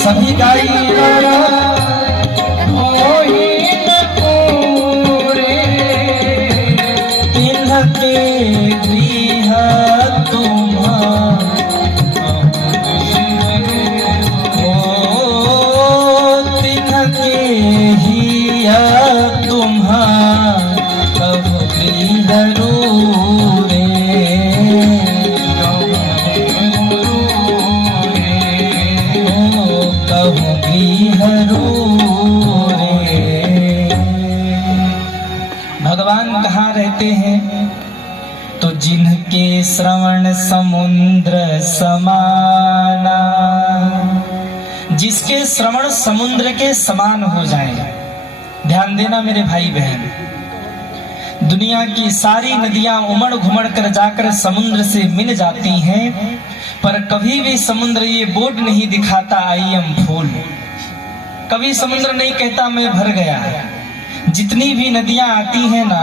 सभी गाइए तिन्हके गृह तिन्हके हिया तुम्हा कब गृह भगवान कहाँ रहते हैं? तो जिनके श्रवण समुद्र समाना, जिसके श्रवण समुद्र के समान हो जाए। ध्यान देना मेरे भाई बहन, दुनिया की सारी नदियां उमड़ घुमड़ कर जाकर समुद्र से मिल जाती हैं, पर कभी भी समुद्र ये बोर्ड नहीं दिखाता आई एम फुल। कभी समुद्र नहीं कहता मैं भर गया। जितनी भी नदियां आती हैं ना,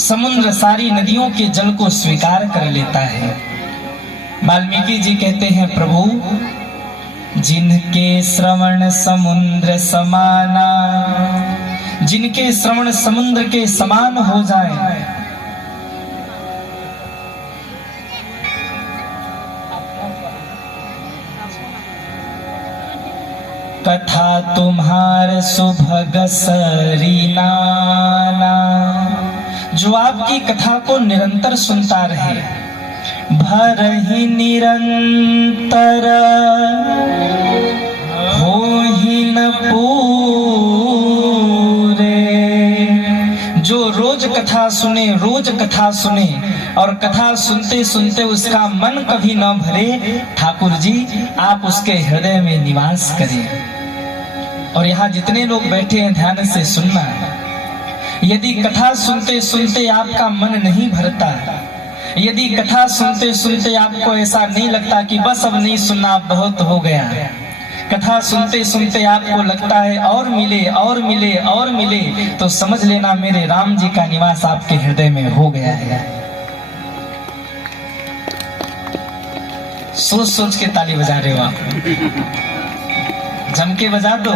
समुद्र सारी नदियों के जल को स्वीकार कर लेता है। वाल्मीकि जी कहते हैं प्रभु जिनके श्रवण समुद्र समाना, जिनके श्रवण समुद्र के समान हो जाए, कथा तुम्हार सुभग सरीनाना, जो आपकी कथा को निरंतर सुनता रहे। भर ही निरंतर हो ही न पूरे, जो रोज कथा सुने, रोज कथा सुने और कथा सुनते सुनते उसका मन कभी न भरे, ठाकुर जी आप उसके हृदय में निवास करें। और यहाँ जितने लोग बैठे हैं ध्यान से सुनना, यदि कथा सुनते सुनते आपका मन नहीं भरता, यदि कथा सुनते सुनते आपको ऐसा नहीं लगता कि बस अब नहीं सुनना बहुत हो गया, कथा सुनते सुनते आपको लगता है और मिले और मिले और मिले, तो समझ लेना मेरे राम जी का निवास आपके हृदय में हो गया है। सोच सोच के ताली बजा रहे हो आप, जम के बजा दो।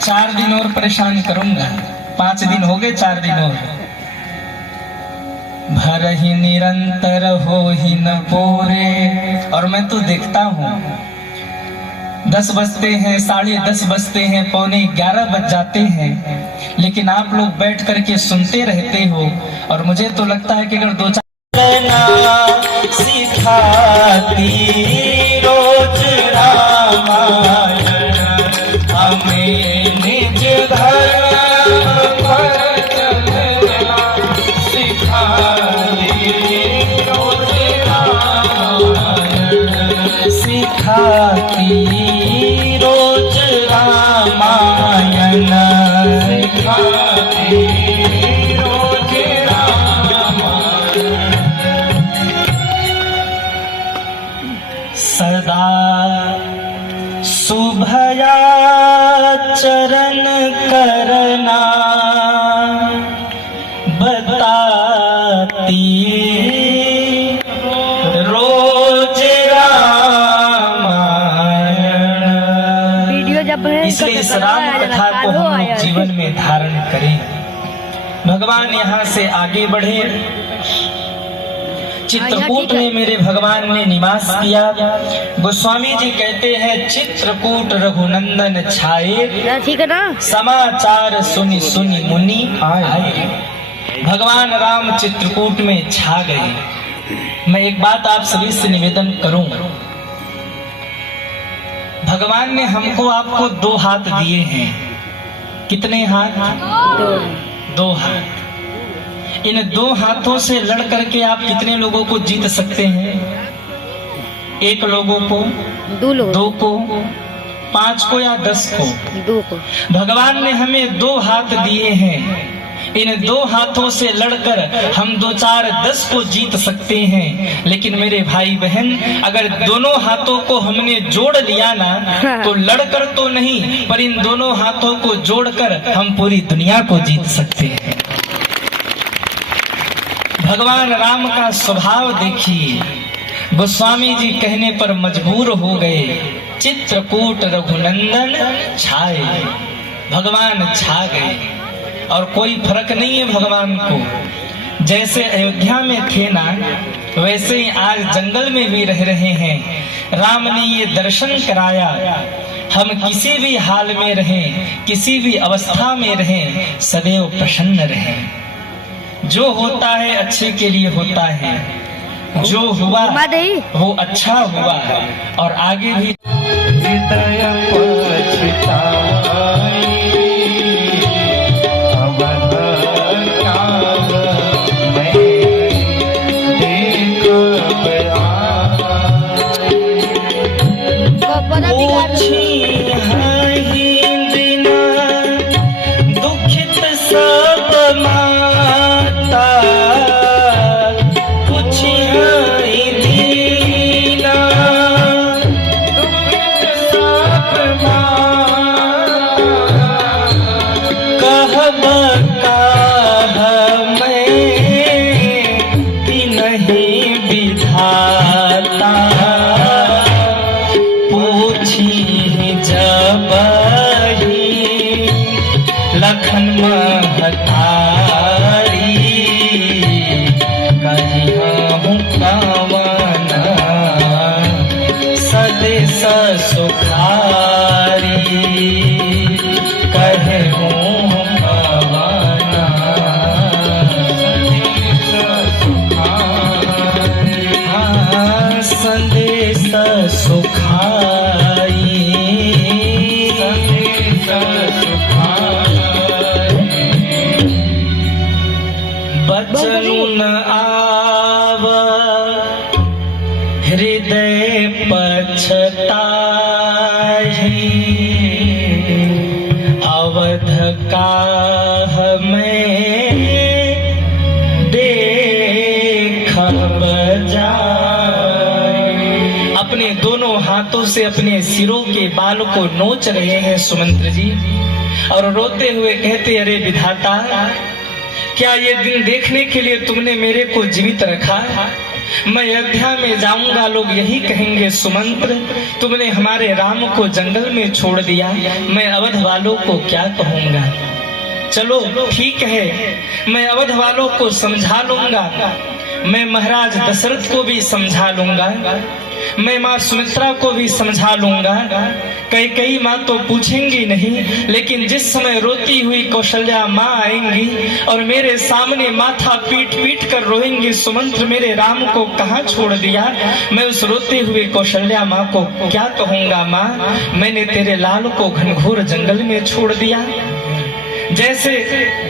4 दिन और परेशान करूंगा, 5 दिन हो गए, 4 दिन और। भर ही निरंतर हो ही न पूरे। और मैं तो देखता हूँ 10 बजते हैं, 10:30 बजते हैं, 11:15 बज जाते हैं, लेकिन आप लोग बैठ करके सुनते रहते हो। और मुझे तो लगता है कि अगर 2-4 सिखाती रोज रामायण, हमें निज धर्म पर चलना सिखाती रोज रामायण, सिखाती रोज रामायण, सिखाती रोज रामायण। सदा शुभया चरण करना बताती रोज रामायण। इसलिए इस राम कथा को हम लोग जीवन में धारण करें। भगवान यहाँ से आगे बढ़े। चित्रकूट में मेरे भगवान ने निवास किया। गोस्वामी जी कहते हैं चित्रकूट रघुनंदन छाए, ठीक है ना, समाचार सुनी सुनी मुनि आए। भगवान राम चित्रकूट में छा गए। मैं एक बात आप सभी से निवेदन करूं, भगवान ने हमको आपको 2 हाथ दिए हैं। कितने हाथ? 2 हाथ। इन 2 हाथों से लड़ करके आप कितने लोगों को जीत सकते हैं? 1 लोगों को, 2 को, 5 को या 10 को? 2 को। भगवान ने हमें 2 हाथ दिए हैं। इन 2 हाथों से लड़कर हम 2, 4, 10 को जीत सकते हैं। लेकिन मेरे भाई बहन, अगर दोनों हाथों को हमने जोड़ लिया ना, तो लड़कर तो नहीं, पर इन दोनों हाथों को जोड़कर हम पूरी दुनिया को जीत सकते हैं। भगवान राम का स्वभाव देखिए। गोस्वामी जी कहने पर मजबूर हो गए, चित्रकूट रघुनंदन छाए। भगवान छा गए और कोई फर्क नहीं है भगवान को। जैसे अयोध्या में थे ना, वैसे ही आज जंगल में भी रह रहे हैं। राम ने ये दर्शन कराया, हम किसी भी हाल में रहें, किसी भी अवस्था में रहें, सदैव प्रसन्न रहें। जो होता है अच्छे के लिए होता है, जो हुआ वो अच्छा हुआ है, और आगे भी दुखित सब माता, लखन महतारी कहिया हूँ कामना सदेश सुखारी कहे हूँ कामना सदेश सुखारी बचनु न आव हृदय पछताहि अवध काह में देखब जाए। अपने दोनों हाथों से अपने सिरों के बाल को नोच रहे हैं सुमंत्र जी, और रोते हुए कहते, अरे विधाता, क्या ये दिन देखने के लिए तुमने मेरे को जीवित रखा? मैं अयोध्या में जाऊंगा, लोग यही कहेंगे, सुमंत्र तुमने हमारे राम को जंगल में छोड़ दिया। मैं अवध वालों को क्या कहूंगा? चलो ठीक है, मैं अवध वालों को समझा लूंगा, मैं महाराज दशरथ को भी समझा लूंगा, मैं माँ सुमित्रा को भी समझा लूंगा। कई माँ तो पूछेंगी नहीं, लेकिन जिस समय रोती हुई कौशल्या माँ आएंगी और मेरे सामने माथा पीट पीट कर रोएंगी, सुमंत्र मेरे राम को कहाँ छोड़ दिया, मैं उस रोते हुए कौशल्या माँ को क्या कहूंगा? माँ, मैंने तेरे लाल को घनघोर जंगल में छोड़ दिया। जैसे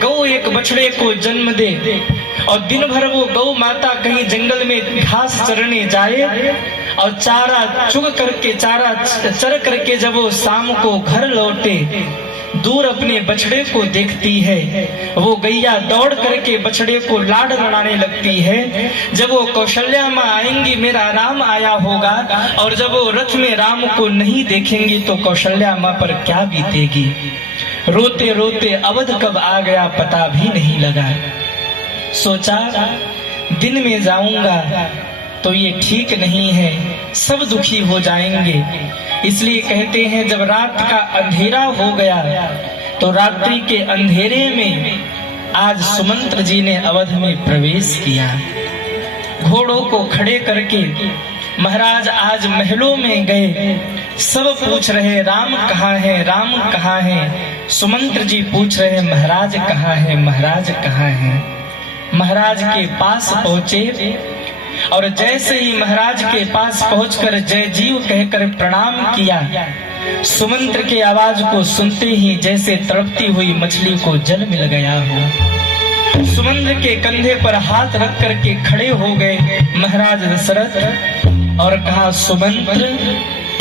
गौ एक बछड़े को जन्म दे और दिन भर वो गौ माता कहीं जंगल में घास चरने जाए और चारा चुग करके, चारा चर करके जब वो शाम को घर लौटे, दूर अपने बछड़े को देखती है, वो गैया दौड़ करके बछड़े को लाड लड़ाने लगती है। जब वो कौशल्या माँ आएंगी, मेरा राम आया होगा, और जब वो रथ में राम को नहीं देखेंगी तो कौशल्या माँ पर क्या बीतेगी? रोते रोते अवध कब आ गया पता भी नहीं लगा। सोचा दिन में जाऊंगा तो ये ठीक नहीं है, सब दुखी हो जाएंगे। इसलिए कहते हैं जब रात का अंधेरा हो गया तो रात्रि के अंधेरे में आज सुमंत्र जी ने अवध में प्रवेश किया। घोड़ों को खड़े करके महाराज आज महलों में गए। सब पूछ रहे राम कहाँ है, राम कहाँ है। सुमंत्र जी पूछ रहे महाराज कहाँ है, महाराज कहाँ है। महाराज के पास पहुंचे और जैसे ही महाराज के पास पहुंचकर जय जीव कहकर प्रणाम किया सुमंत्र की आवाज को सुनते ही जैसे तड़पती हुई मछली को जल मिल गया हो। सुमंत्र के कंधे पर हाथ रख करके खड़े हो गए महाराज दशरथ और कहा, सुमंत्र,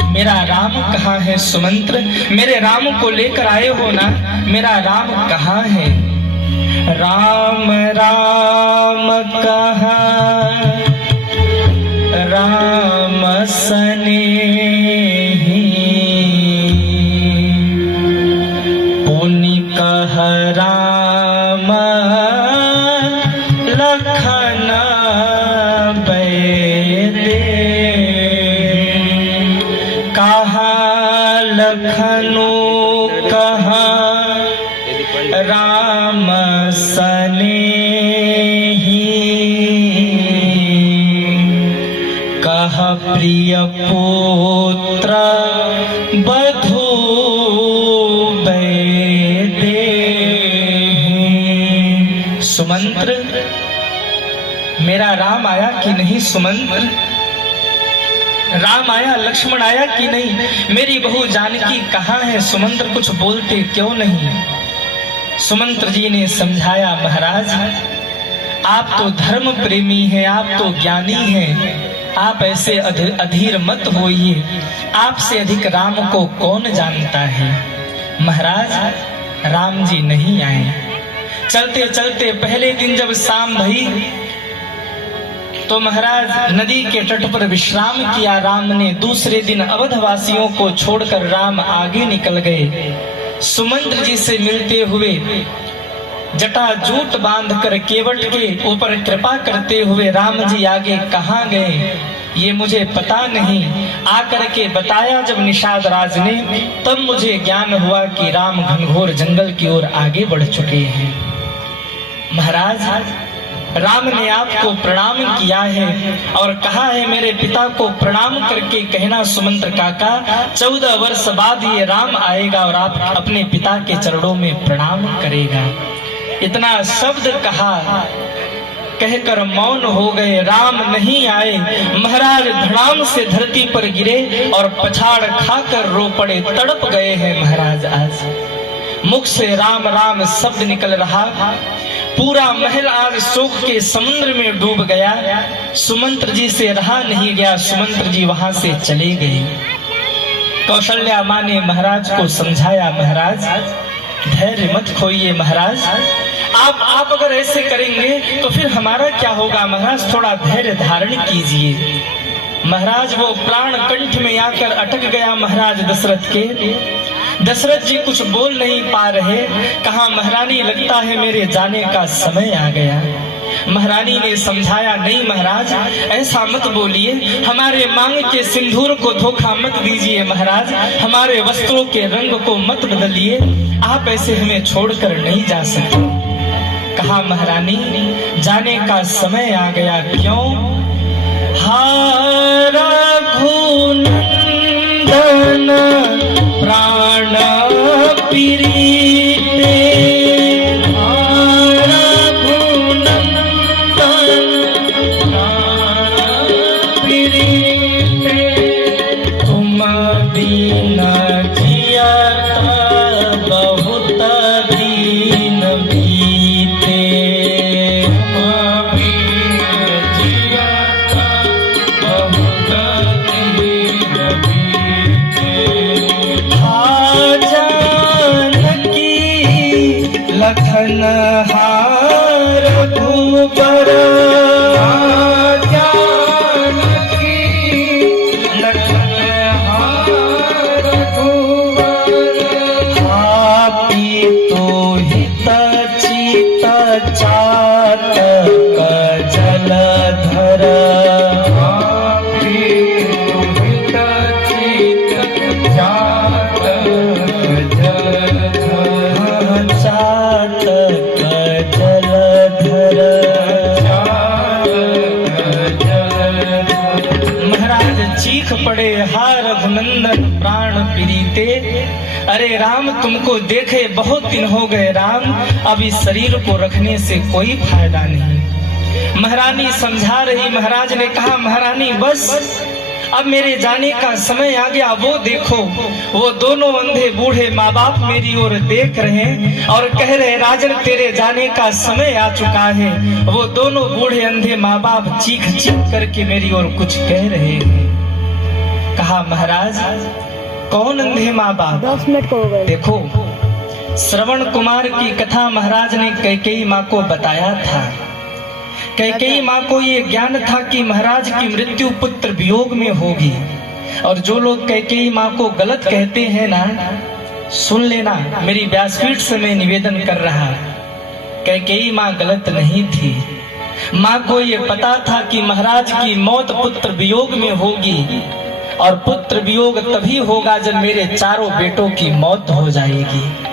मेरा राम कहाँ है? सुमंत्र, मेरे राम को लेकर आए हो ना? मेरा राम कहाँ है? राम राम कहाँ राम सनेही, पुनि कह राम लखन बैदे, कहाँ लखनु कहाँ राम सनेही, कह प्रिय पुत्र बधू बैदे। सुमंत्र, मेरा राम आया कि नहीं? सुमंत्र, राम आया, लक्ष्मण आया कि नहीं? मेरी बहू जानकी कहाँ है? सुमंत्र, कुछ बोलते क्यों नहीं? सुमंत्र जी ने समझाया, महाराज, आप तो धर्म प्रेमी हैं, आप तो ज्ञानी हैं, आप ऐसे अधीर मत होइए, आपसे अधिक राम को कौन जानता है? महाराज, राम जी नहीं आए। चलते चलते पहले दिन जब शाम भई तो महाराज नदी के तट पर विश्राम किया राम ने। दूसरे दिन अवधवासियों को छोड़कर राम आगे निकल गए। सुमंत्र जी से मिलते हुए जटा जूट बांधकर केवट के ऊपर कृपा करते हुए राम जी आगे कहाँ गए ये मुझे पता नहीं। आकर के बताया जब निषाद राज ने, तब मुझे ज्ञान हुआ कि राम घनघोर जंगल की ओर आगे बढ़ चुके हैं। महाराज, राम ने आपको प्रणाम किया है और कहा है मेरे पिता को प्रणाम करके कहना सुमंत्र काका, 14 वर्ष बाद ये राम आएगा और आप अपने पिता के चरणों में प्रणाम करेगा। इतना शब्द कहा, कहकर मौन हो गए। राम नहीं आए। महाराज धड़ाम से धरती पर गिरे और पछाड़ खाकर रो पड़े, तड़प गए हैं महाराज। आज मुख से राम राम शब्द निकल रहा। पूरा महल आज शोक के समुद्र में डूब गया। सुमंत्र जी से रहा नहीं गया, सुमंत्र जी वहां से चले गए। कौशल्या माँ ने महाराज को समझाया, महाराज धैर्य मत खोइए। महाराज आप अगर ऐसे करेंगे तो फिर हमारा क्या होगा? महाराज थोड़ा धैर्य धारण कीजिए। महाराज वो प्राण कंठ में आकर अटक गया महाराज दशरथ के। दशरथ जी कुछ बोल नहीं पा रहे। कहा, महारानी लगता है मेरे जाने का समय आ गया। महारानी ने समझाया, नहीं महाराज ऐसा मत बोलिए, हमारे मांग के सिंदूर को धोखा मत दीजिए। महाराज हमारे वस्त्रों के रंग को मत बदलिए, आप ऐसे हमें छोड़कर नहीं जा सकते। कहा, महारानी जाने का समय आ गया। क्यों? हारा घूनंदन प्राण पीरीते, हारा घूनंदन प्राण पीरीते, तुम बिना जियता बहुत दिन बीते, तुम बिना जियता बहुत दिन बीते। लखन हार रघुबर, जानकी लखन हार रघुबर, आपी तो हित चित चातक जलधर, आपी तो हित चित चातक जलधर, चातक जलधर। महाराज चीख पड़े, हाय रघुनंदन प्राण प्रीते। अरे राम तुमको देखे बहुत दिन हो गए राम, अब इस शरीर को रखने से कोई फायदा नहीं। महारानी समझा रही। महाराज ने कहा, महारानी बस अब मेरे जाने का समय आ गया। वो देखो, वो दोनों अंधे बूढ़े माँ बाप मेरी ओर देख रहे हैं और कह रहे हैं, राजन तेरे जाने का समय आ चुका है। वो दोनों बूढ़े अंधे माँ बाप चीख चीख करके मेरी ओर कुछ कह रहे हैं। कहा, महाराज कौन अंधे माँ बाप? 10 मिनट को हो गए। देखो, श्रवण कुमार की कथा महाराज ने कैकेयी माँ को बताया था। कैकेयी माँ को ये ज्ञान था कि महाराज की मृत्यु पुत्र वियोग में होगी। और जो लोग कैकेयी माँ को गलत कहते हैं ना, सुन लेना, मेरी व्यासपीठ से मैं निवेदन कर रहा। कैकेयी माँ गलत नहीं थी। माँ को ये पता था कि महाराज की मौत पुत्र वियोग में होगी और पुत्र वियोग तभी होगा जब मेरे चारों बेटों की मौत हो जाएगी।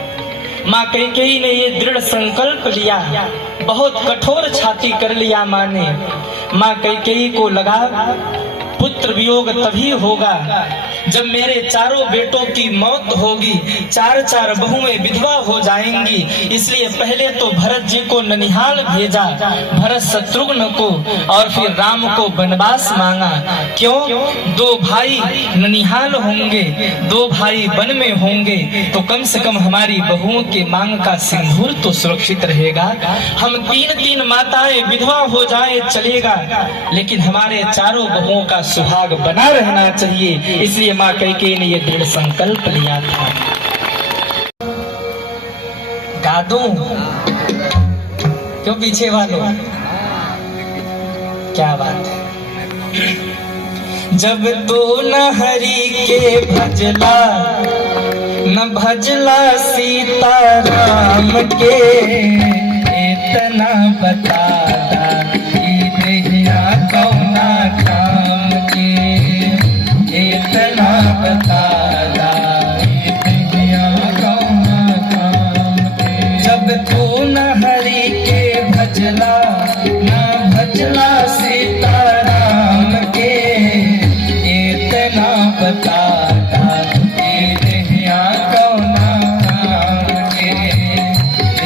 माँ कैकेयी ने ये दृढ़ संकल्प लिया, बहुत कठोर छाती कर लिया माँ ने। माँ कैकेयी को लगा पुत्र वियोग तभी होगा जब मेरे चारों बेटों की मौत होगी, चार चार बहुएं विधवा हो जाएंगी। इसलिए पहले तो भरत जी को ननिहाल भेजा, भरत शत्रुघ्न को, और फिर राम को वनवास मांगा। क्यों? दो भाई ननिहाल होंगे, दो भाई वन में होंगे, तो कम से कम हमारी बहुओं के मांग का सिंदूर तो सुरक्षित रहेगा। हम तीन तीन माताएं विधवा हो जाए चलेगा, लेकिन हमारे चारों बहुओं का सुहाग बना रहना चाहिए। इसलिए माँ कैकेयी ने ये दृढ़ संकल्प लिया था। गा दूं? क्यों पीछे वालों? क्या बात है। जब तो न हरि के भजला, न भजला सीता राम के, इतना बता कौना काम के, इतना बता कौना काम के। जब तू न हरि के भजला, न भजला सीता राम के, इतना बता कौना काम के,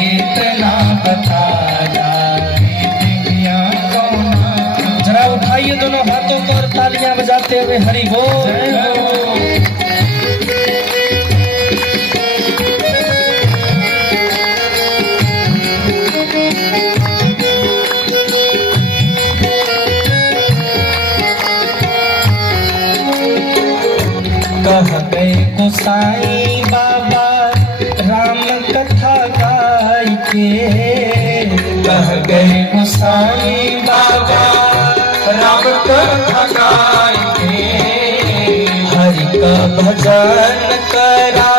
इतना बता। उठाइए दोनों हाथों को और तालियां बजाते हुए हरि बोल। कह गए गोसाई बाबा राम कथा गाय के, कह गए गोसाई बाबा राम कथा गाय के, हरि का भजन करा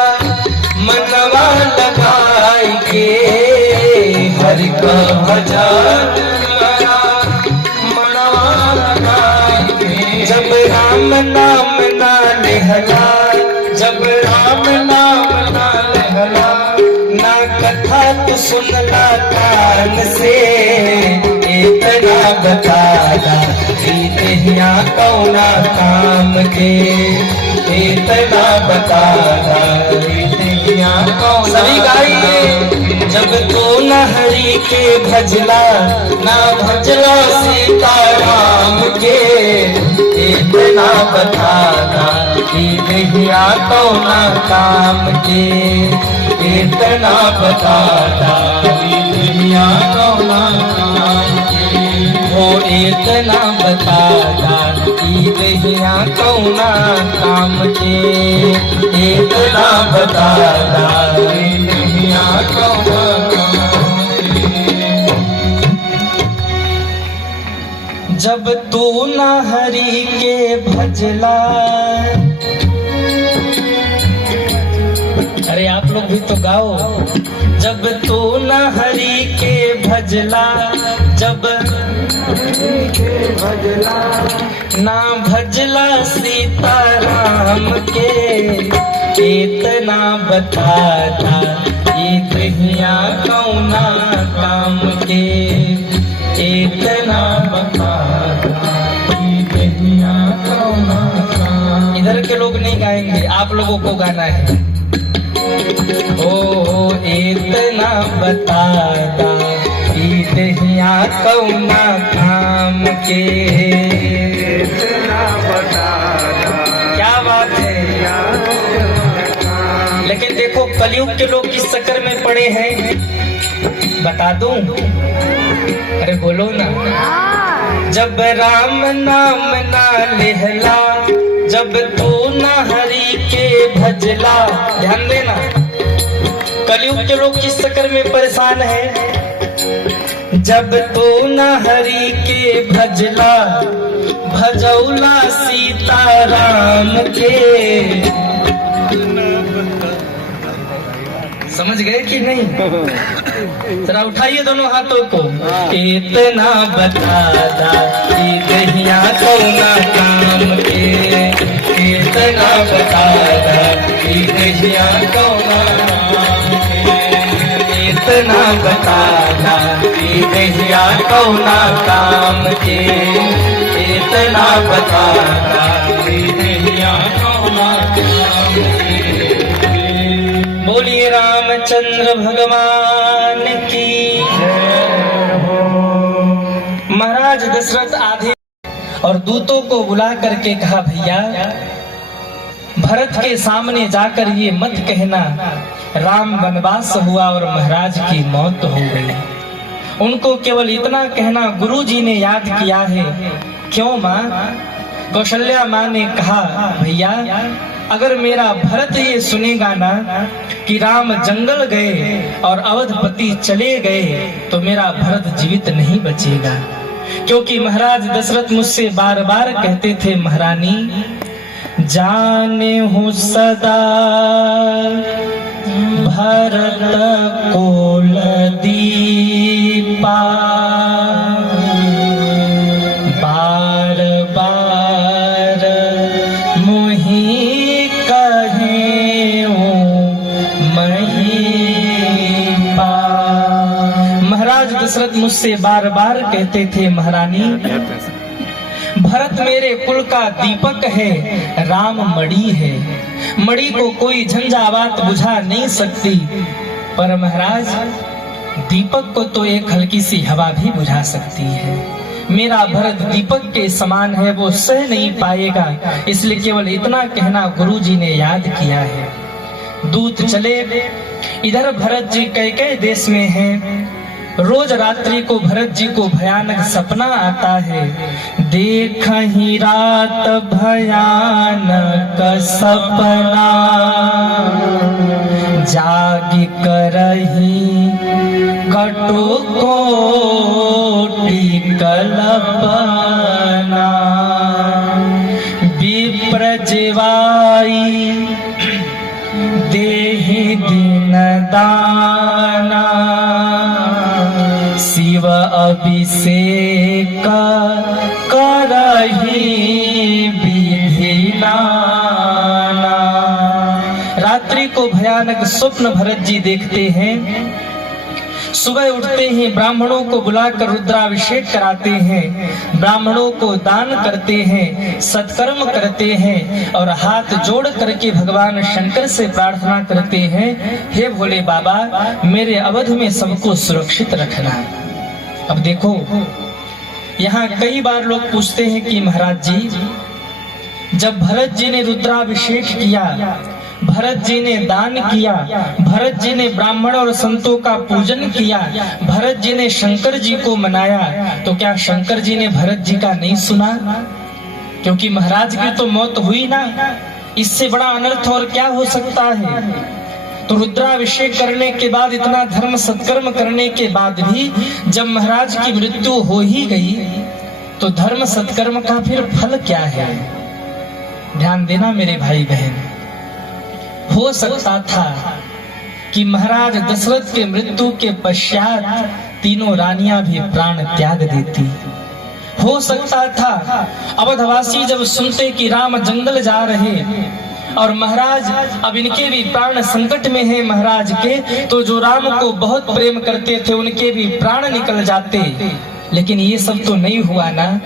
मनवा लगाय के, हरि का भजन करा मनवा लगाय के। जब राम नाम ना लेहला, जब राम नाम ना लेहला, ना कथा तू सुनला कान से, इतना बता कौना काम के, इतना बता सभी गाइए। जब तो न हरि के भजला, ना भजला सीता राम के, इतना बता कौना काम के, इतना बता कौना काम के। वो इतना बता कौना काम के, इतना बता कौना काम के। जब तू न हरि के भजला, अरे आप लोग भी तो गाओ। जब तू न हरि के भजला, जब ना भजला सीता राम के, इतना बताता इतहिया कौना काम के, इतना बताता इतहिया कौना काम। इधर के लोग नहीं गाएंगे, आप लोगों को गाना है। ओ इतना बताता इतहिया कौना काम के, इतना बता कलयुग के लोग किस चक्कर में पड़े हैं बता दूं? अरे बोलो ना। जब राम नाम ना लेहला, जब तू ना हरि के भजला। ध्यान देना, कलयुग के लोग किस चक्कर में परेशान है? जब तू न हरि के भजला, भजौला सीताराम के। समझ गए कि नहीं? जरा उठाइए दोनों हाथों को। इतना बता दा कि दहिया कौना काम के, इतना बता दा कि दहिया कौना काम के, इतना बता दा कि दहिया कौना काम के, इतना बता दा कि दहिया कौना काम के। बोलिए रामचंद्र भगवान की। महाराज दशरथ आधे और दूतों को बुला करके कहा, भैया भरत के सामने जाकर ये मत कहना राम वनवास हुआ और महाराज की मौत हो गई। उनको केवल इतना कहना गुरुजी ने याद किया है। क्यों माँ? कौशल्या माँ ने कहा, भैया अगर मेरा भरत ये सुनेगा ना कि राम जंगल गए और अवधपति चले गए तो मेरा भरत जीवित नहीं बचेगा। क्योंकि महाराज दशरथ मुझसे बार बार कहते थे, महारानी जाने हूँ सदा भरत कुल दीपा, बार बार मोहि कहे महीपा। महाराज दशरथ मुझसे बार बार कहते थे, महारानी भरत मेरे कुल का दीपक है, राम मणि है, मणि को कोई झंझावात बुझा नहीं सकती। पर महाराज दीपक को तो एक हल्की सी हवा भी बुझा सकती है। मेरा भरत दीपक के समान है, वो सह नहीं पाएगा। इसलिए केवल इतना कहना गुरुजी ने याद किया है। दूत चले। इधर भरत जी कई देश में हैं। रोज रात्रि को भरत जी को भयानक सपना आता है। देख ही रात भयानक सपना, जाग करही कटु कोटि कल्पना। विप्र जीवाई देहि दिन दाना, शिव अभिषेक करही विधि नाना। रात्रि को भयानक स्वप्न भरत जी देखते हैं। सुबह उठते ही ब्राह्मणों को बुलाकर रुद्राभिषेक कराते हैं, ब्राह्मणों को दान करते हैं, सत्कर्म करते हैं और हाथ जोड़ करके भगवान शंकर से प्रार्थना करते हैं, हे भोले बाबा मेरे अवध में सबको सुरक्षित रखना। अब देखो यहाँ कई बार लोग पूछते हैं कि महाराज जी जब भरत जी ने रुद्राभिषेक किया, भरत जी ने दान किया, भरत जी ने ब्राह्मण और संतों का पूजन किया, भरत जी ने शंकर जी को मनाया, तो क्या शंकर जी ने भरत जी का नहीं सुना? क्योंकि महाराज की तो मौत हुई ना, इससे बड़ा अनर्थ और क्या हो सकता है? तो रुद्राभिषेक करने के बाद, इतना धर्म सत्कर्म करने के बाद भी जब महाराज की मृत्यु हो ही गई तो धर्म सत्कर्म का फिर फल क्या है? ध्यान देना मेरे भाई बहन। हो सकता था कि महाराज दशरथ के मृत्यु के पश्चात तीनों रानियां भी प्राण त्याग देती। हो सकता था अवधवासी जब सुनते कि राम जंगल जा रहे और महाराज अब इनके भी प्राण संकट में है महाराज के, तो जो राम को बहुत प्रेम करते थे उनके भी प्राण निकल जाते। लेकिन ये सब तो नहीं हुआ ना।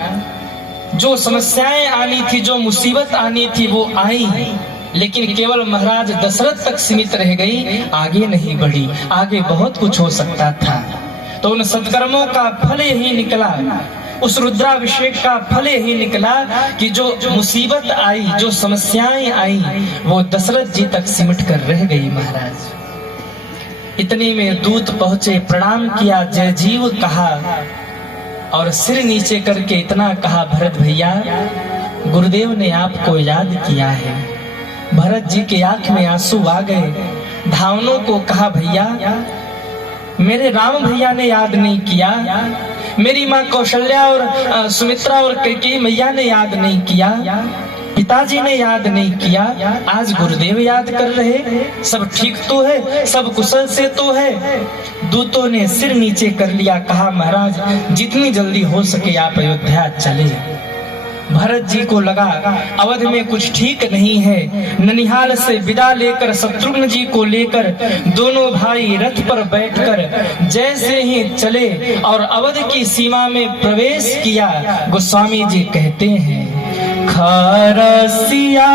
जो समस्याएं आनी थी, जो मुसीबत आनी थी वो आई, लेकिन केवल महाराज दशरथ तक सीमित रह गई, आगे नहीं बढ़ी। आगे बहुत कुछ हो सकता था। तो उन सत्कर्मों का फल यही निकला, उस रुद्राभिषेक का फल यही निकला कि जो मुसीबत आई, जो समस्याएं आई, वो दशरथ जी तक सिमट कर रह गई महाराज। इतने में दूत पहुंचे, प्रणाम किया, जय जीव कहा और सिर नीचे करके इतना कहा, भरत भैया गुरुदेव ने आपको याद किया है। भरत जी के आंख में आंसू आ गए। धावनों को कहा, भैया मेरे राम भैया ने याद नहीं किया, मेरी माँ कौशल्या और सुमित्रा और कैकेयी मैया ने याद नहीं किया, पिताजी ने याद नहीं किया, आज गुरुदेव याद कर रहे। सब ठीक तो है, सब कुशल से तो है। दूतों ने सिर नीचे कर लिया, कहा महाराज जितनी जल्दी हो सके आप अयोध्या चले। भरत जी को लगा अवध में कुछ ठीक नहीं है। ननिहाल से विदा लेकर शत्रुघ्न जी को लेकर दोनों भाई रथ पर बैठकर जैसे ही चले और अवध की सीमा में प्रवेश किया, गोस्वामी जी कहते हैं, खरसिया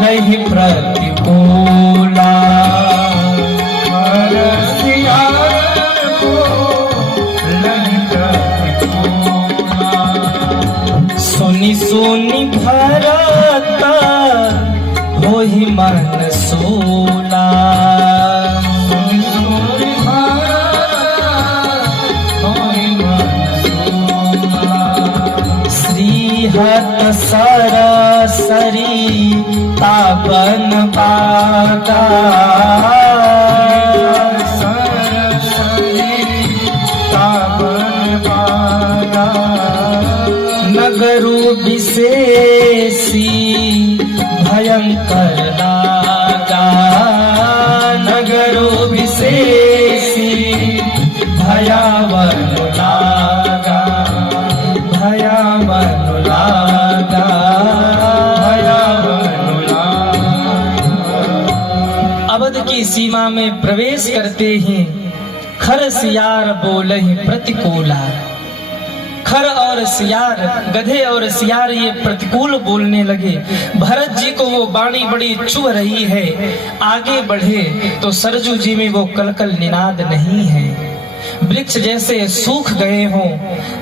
नहीं प्रतिकूला, सुनी सुनी भरत होहि मन सोला, सुनी सुनी भरत होहि मन सोला। श्रीहत सरसरी तापन पाता, नगरु विशेषी भयंकर लागा, नगरु विशेषी भयावन लागा, भयावन लागा, भयावन लागा। अवध की सीमा में प्रवेश करते ही खरसियार बोलहि प्रतिकूला। खर और सियार, गधे और सियार ये प्रतिकूल बोलने लगे। भरत जी को वो वाणी बड़ी चुभ रही है, आगे बढ़े तो सरजू जी में वो कलकल निनाद नहीं है। वृक्ष जैसे सूख गए हों,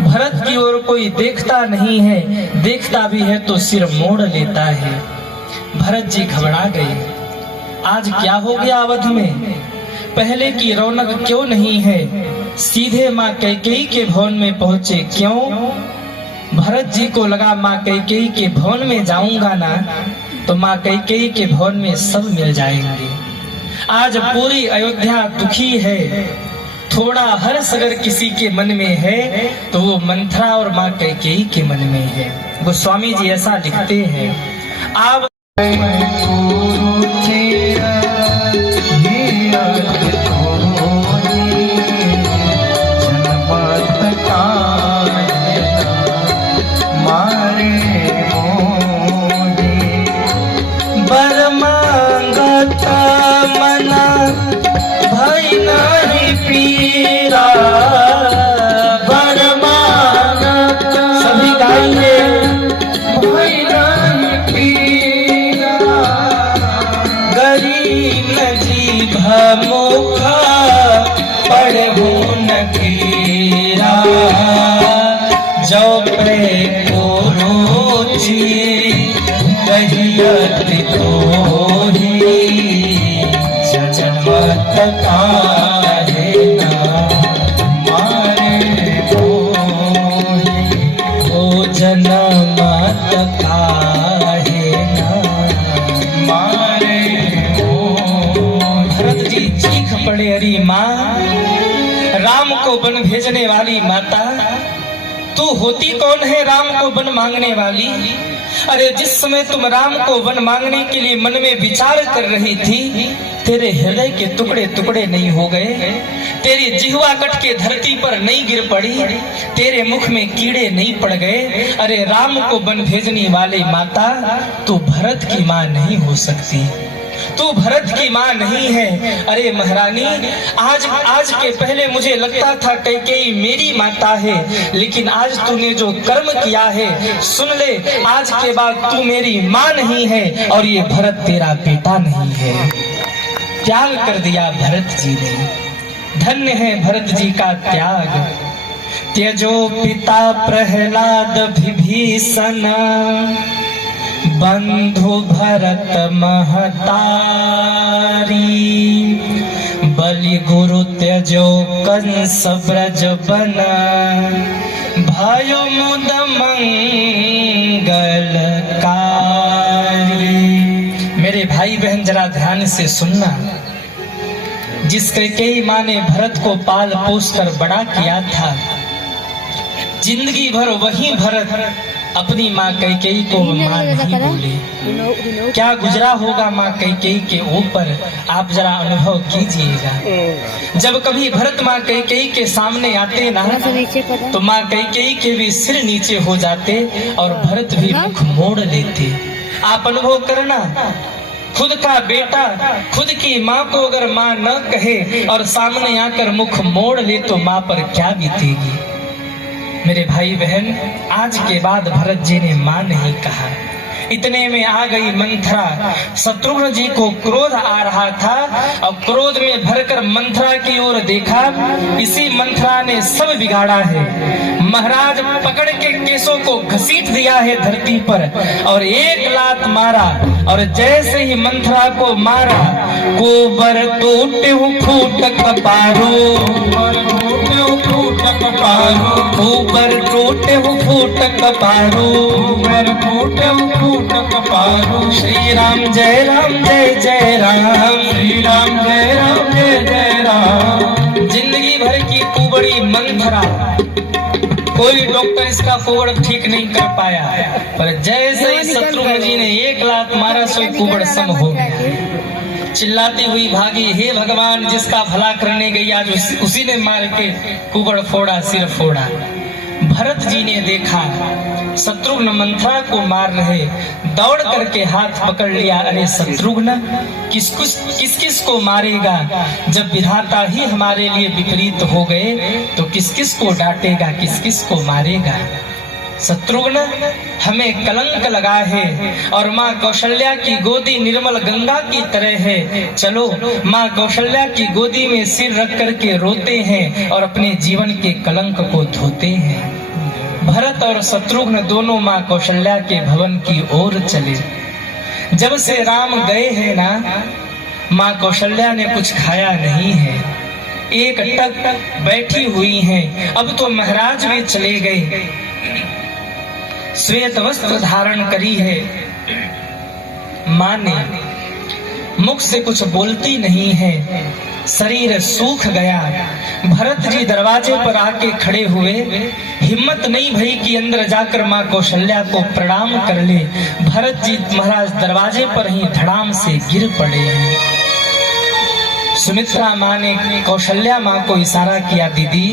भरत की ओर कोई देखता नहीं है, देखता भी है तो सिर मोड़ लेता है। भरत जी घबरा गए, आज क्या हो गया अवध में, पहले की रौनक क्यों नहीं है। सीधे माँ कैकेयी के भवन में पहुंचे। क्यों? भरत जी को लगा माँ कैकेयी के भवन में जाऊंगा ना तो माँ कैकेयी के भवन में सब मिल जाएंगे। आज पूरी अयोध्या दुखी है, थोड़ा हर्ष अगर किसी के मन में है तो वो मंथरा और माँ कैकेयी के मन में है। गोस्वामी जी ऐसा लिखते हैं, आप राम को वन भेजने वाली माता, तू होती कौन है राम को वन मांगने वाली? अरे जिस समय तुम राम को वन मांगने के लिए मन में विचार कर रही थी, तेरे हृदय के टुकड़े टुकड़े नहीं हो गए, तेरी जिह्वा कट के धरती पर नहीं गिर पड़ी, तेरे मुख में कीड़े नहीं पड़ गए। अरे राम को वन भेजने वाली माता, तू भरत की माँ नहीं हो सकती, तू भरत की माँ नहीं है। अरे महारानी, आज के पहले मुझे लगता था कैकेयी मेरी माता है, लेकिन आज तूने जो कर्म किया है सुन ले, आज के बाद तू मेरी माँ नहीं है और ये भरत तेरा बेटा नहीं है। त्याग कर दिया भरत जी ने, धन्य है भरत जी का त्याग। त्यजो पिता प्रहलाद विभीषण, बंधु भरत महतारी, बलि गुरु त्यजो कंस ब्रज बना, भयो मुद मंगलकारी। मेरे भाई बहन जरा ध्यान से सुनना, जिस कैकेयी माँ ने भरत को पाल पोस कर बड़ा किया था, जिंदगी भर वही भरत अपनी माँ कैकेयी को माँ नहीं बोले। क्या गुजरा होगा माँ कैकेयी के ऊपर, आप जरा अनुभव कीजिएगा। जब कभी भरत माँ कैकेयी के सामने आते ना, तो माँ कैकेयी के भी सिर नीचे हो जाते और भरत भी मुख मोड़ लेते। आप अनुभव करना, खुद का बेटा खुद की माँ को अगर माँ न कहे और सामने आकर मुख मोड़ ले तो माँ पर क्या बीतेगी। मेरे भाई बहन, आज के बाद भरत जी ने मां नहीं कहा। इतने में आ गई मंथरा। शत्रुघ्न जी को क्रोध आ रहा था और क्रोध में भरकर मंथरा की ओर देखा। इसी मंथरा ने सब बिगाड़ा है। महाराज पकड़ के केसों को घसीट दिया है धरती पर और एक लात मारा, और जैसे ही मंथरा को मारा, कोबर टूटे फूट कपारो, ऊपर टूटे फूट कपारो, श्री राम जय जय राम, श्री राम जय जय राम। जिंदगी भर की कुबड़ी मंथरा, कोई डॉक्टर इसका कुबड़ ठीक नहीं कर पाया, पर जैसे ही शत्रुघ्न जी ने एक लात मारा सो कुबड़ सम हो गया। चिल्लाती हुई भागी, हे भगवान, जिसका भला करने गई आज उसी ने मार के कुबड़ फोड़ा, सिर फोड़ा। भरत जी ने देखा शत्रुघ्न मंथरा को मार रहे, दौड़ करके हाथ पकड़ लिया। अरे शत्रुघ्न, किस किस को मारेगा? जब विधाता ही हमारे लिए विपरीत हो गए तो किस किस को डांटेगा, किस किस को मारेगा? शत्रुघ्न, हमें कलंक लगा है और माँ कौशल्या की गोदी निर्मल गंगा की तरह है। चलो माँ कौशल्या की गोदी में सिर रख करके रोते हैं और अपने जीवन के कलंक को धोते हैं। भरत और शत्रुघ्न दोनों माँ कौशल्या के भवन की ओर चले। जब से राम गए हैं ना, माँ कौशल्या ने कुछ खाया नहीं है, एक टक बैठी हुई हैं। अब तो महाराज भी चले गए, श्वेत वस्त्र धारण करी है। माँ ने मुख से कुछ बोलती नहीं है, शरीर सूख गया। भरत जी दरवाजे पर आके खड़े हुए, हिम्मत नहीं भई कि अंदर जाकर माँ कौशल्या को प्रणाम कर ले। भरत जी महाराज दरवाजे पर ही धड़ाम से गिर पड़े हैं। सुमित्रा माँ ने कौशल्या माँ को इशारा किया, दीदी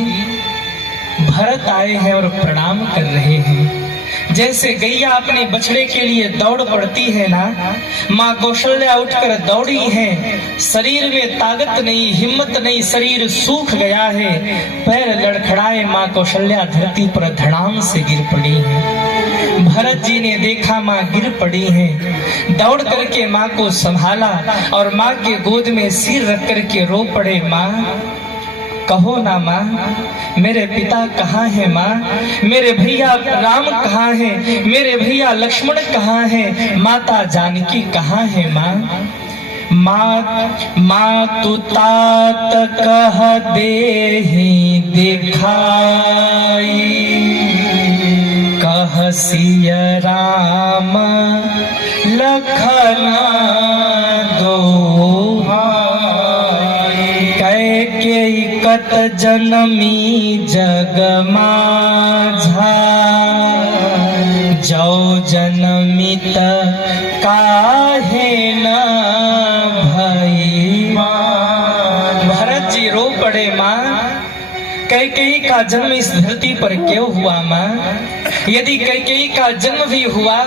भरत आए हैं और प्रणाम कर रहे हैं। जैसे गैया अपने बछड़े के लिए दौड़ पड़ती है ना, माँ कौशल्या उठकर दौड़ी है। शरीर में ताकत नहीं, हिम्मत नहीं, शरीर सूख गया है। पैर लड़खड़ाए माँ कौशल्या धरती पर धड़ाम से गिर पड़ी है। भरत जी ने देखा माँ गिर पड़ी है, दौड़ करके माँ को संभाला और माँ के गोद में सिर रख करके रो पड़े। माँ कहो ना माँ, मेरे पिता कहाँ है माँ? मेरे भैया राम कहाँ है? मेरे भैया लक्ष्मण कहाँ है? माता जानकी कहाँ है माँ? माँ तू तात कह देहि दिखाई, कह सिया राम लखना दो भाई, कैकेयी कत जनमी जग माझा, जो जनमित काहे न भई। भरत जी रो पड़े, माँ कैकेयी का जन्म इस धरती पर क्यों हुआ माँ? यदि कैकेयी का जन्म भी हुआ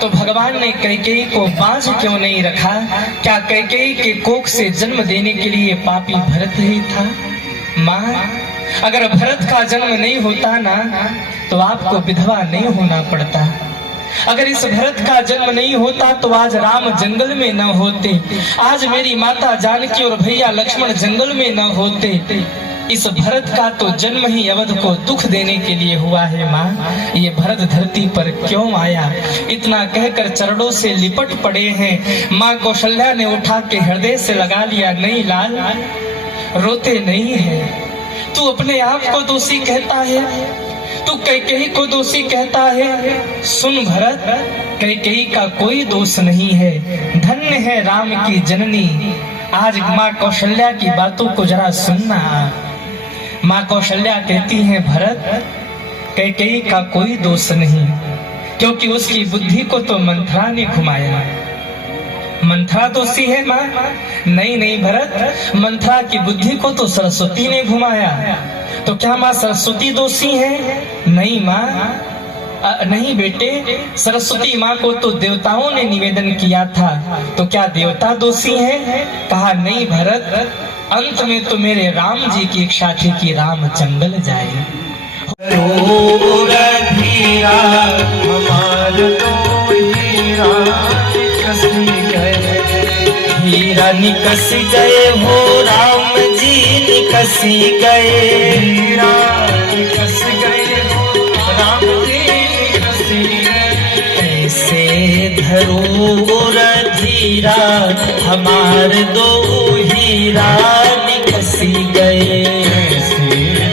तो भगवान ने कैकेयी को बांझ क्यों नहीं रखा? क्या कैकेयी के कोख से जन्म देने के लिए पापी भरत ही था? माँ अगर भरत का जन्म नहीं होता ना तो आपको विधवा नहीं होना पड़ता। अगर इस भरत का जन्म नहीं होता तो आज राम जंगल में न होते, आज मेरी माता जानकी और भैया लक्ष्मण जंगल में न होते। इस भरत का तो जन्म ही अवध को दुख देने के लिए हुआ है माँ, ये भरत धरती पर क्यों आया? इतना कहकर चरणों से लिपट पड़े हैं। माँ कौशल्या ने उठा के हृदय से लगा लिया, नहीं लाल, रोते नहीं है। तू अपने आप को दोषी कहता है, तू कैकेयी को दोषी कहता है। सुन भरत, कैकेयी का कोई दोष नहीं है, धन्य है राम की जननी। आज माँ कौशल्या की बातों को जरा सुनना। माँ कौशल्या कहती है, भरत, कैकेयी का कोई दोष नहीं, क्योंकि उसकी बुद्धि को तो मंथरा ने घुमाया। मंथरा दोषी है माँ? नहीं नहीं भरत, मंथरा की बुद्धि को तो सरस्वती ने घुमाया। तो क्या माँ सरस्वती दोषी है? नहीं माँ, नहीं बेटे, सरस्वती माँ को तो देवताओं ने निवेदन किया था, तो क्या देवता दोषी हैं? कहा नहीं भरत, अंत में तो मेरे राम जी की इच्छा थी कि राम जंगल जाए। हीरा निकस गए हो राम जी, निकस गए। हीरा निकस गए हो राम जी, निकस गए। कैसे धरोर धीरा, हमार दो हीरा निकस गए। कैसे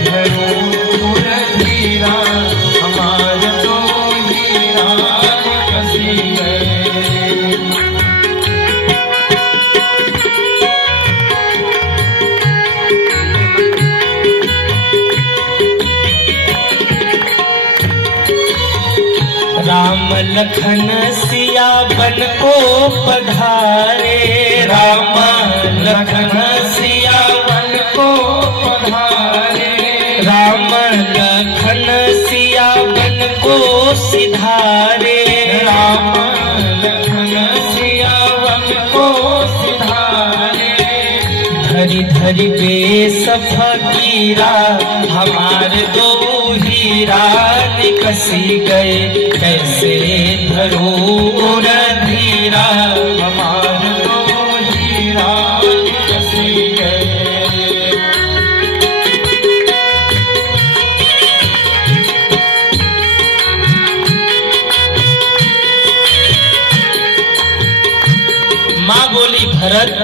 धरोर धीरा, हमार दो हीरा निकस गए। राम लखन सिया बन को पधारे, राम लखन सिया बन को पधारे। राम लखन सिया बन को सिधारे, राम लखन सिया बन को सिधारे। धरि धरि बेस फकीरा, हमार दो हीरा निकसी गए। कैसे धरोर धीरा, हमार दो हीरा निकसी गए। माँ बोली, भरत,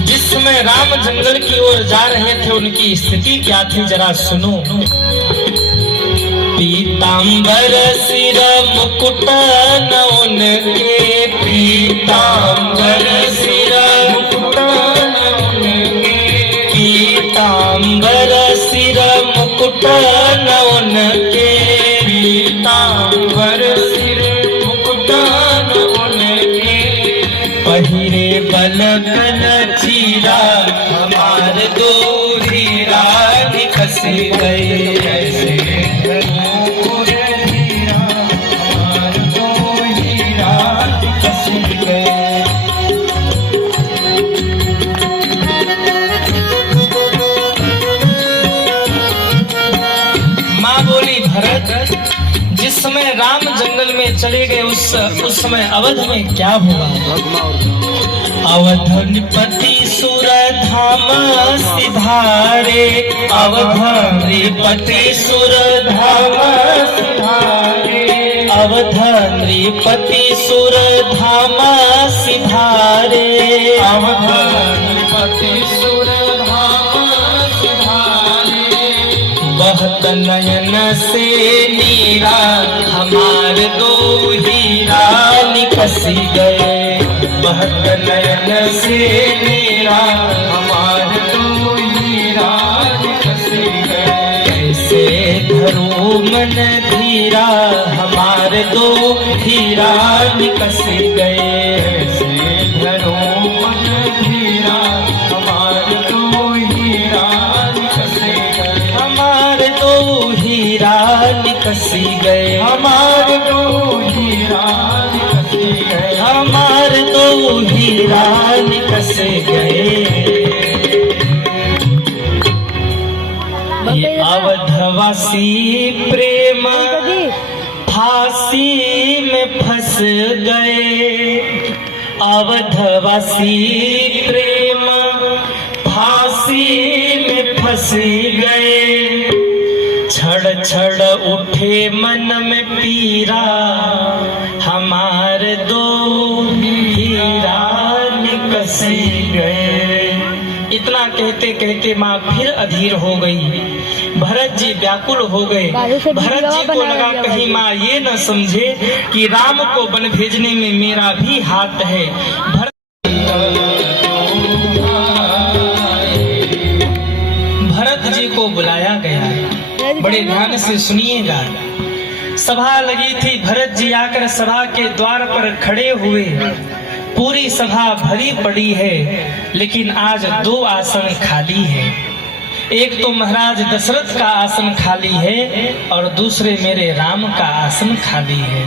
जिस समय राम जंगल की ओर जा रहे थे उनकी स्थिति क्या थी, जरा सुनो। पीतांबर सिर मुकुट न उनके, पीतांबर सिर मुकुट न उनके। पीतांबर सिर मुकुट न उनके, पीतांबर सिर मुकुट न उनके। पहिरे बलगन चीरा, हमार दो हीरा निकस गए। ऐसे धरोर धीरा, हमार दो हीरा निकस गए। माँ बोली, भरत, जिस समय राम जंगल में चले गए उस समय अवध में क्या हुआ? अवधपति सुर धाम सिधारे, अवधपति सुर धाम सिधारे। अवधपति सुर धाम सिधारे, अवधपति सुर धाम सिधारे। बहत नयन से नीरा, हमार दो हीरा निकसी गए। बहत नयन से नीरा, हमार दो हीरा निकसी गए। कैसे धरो मन धीरा, हमार दो हीरा निकसी गए। कैसे धरो मन धीरा, हमार दो हीरा निकसी गए। हमार दो हीरा निकसी गए। हमार दो हीरा निकसी गए। हमार दो हीरा निकस गए। ये अवधवासी प्रेम फांसी में फंस गए। अवधवासी प्रेम फांसी में फंस बसी गए, छड़ छड़ उठे मन में पीरा, हमारे दो हीरा निकसी गए। इतना कहते कहते माँ फिर अधीर हो गई। भरत जी व्याकुल हो गए। भरत जी को लगा कहीं माँ ये न समझे कि राम को वन भेजने में मेरा भी हाथ है। भरत जी को बुलाया गया। बड़े ध्यान से सुनिएगा। सभा लगी थी, भरत जी आकर सभा के द्वार पर खड़े हुए। पूरी सभा भरी पड़ी है, लेकिन आज दो आसन खाली है। एक तो महाराज दशरथ का आसन खाली है और दूसरे मेरे राम का आसन खाली है।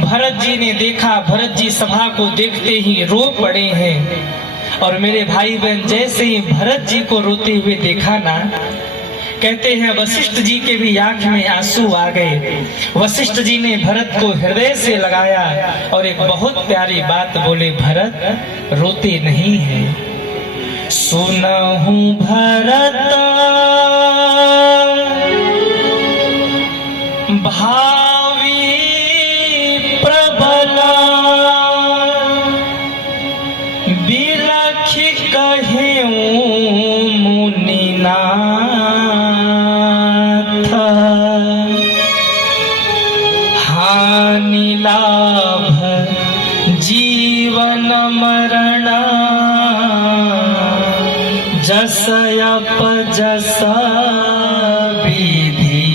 भरत जी ने देखा, भरत जी सभा को देखते ही रो पड़े हैं। और मेरे भाई बहन जैसे ही भरत जी को रोते हुए देखा ना, कहते हैं वशिष्ठ जी के भी आंख में आंसू आ गए। वशिष्ठ जी ने भरत को हृदय से लगाया और एक बहुत प्यारी बात बोले, भरत रोते नहीं है। सुनहु भरत भावी प्रबला, बिलख कहेऊं मुनिनाथ, हानि लाभ जीवन मरण, जस अपजस विधि।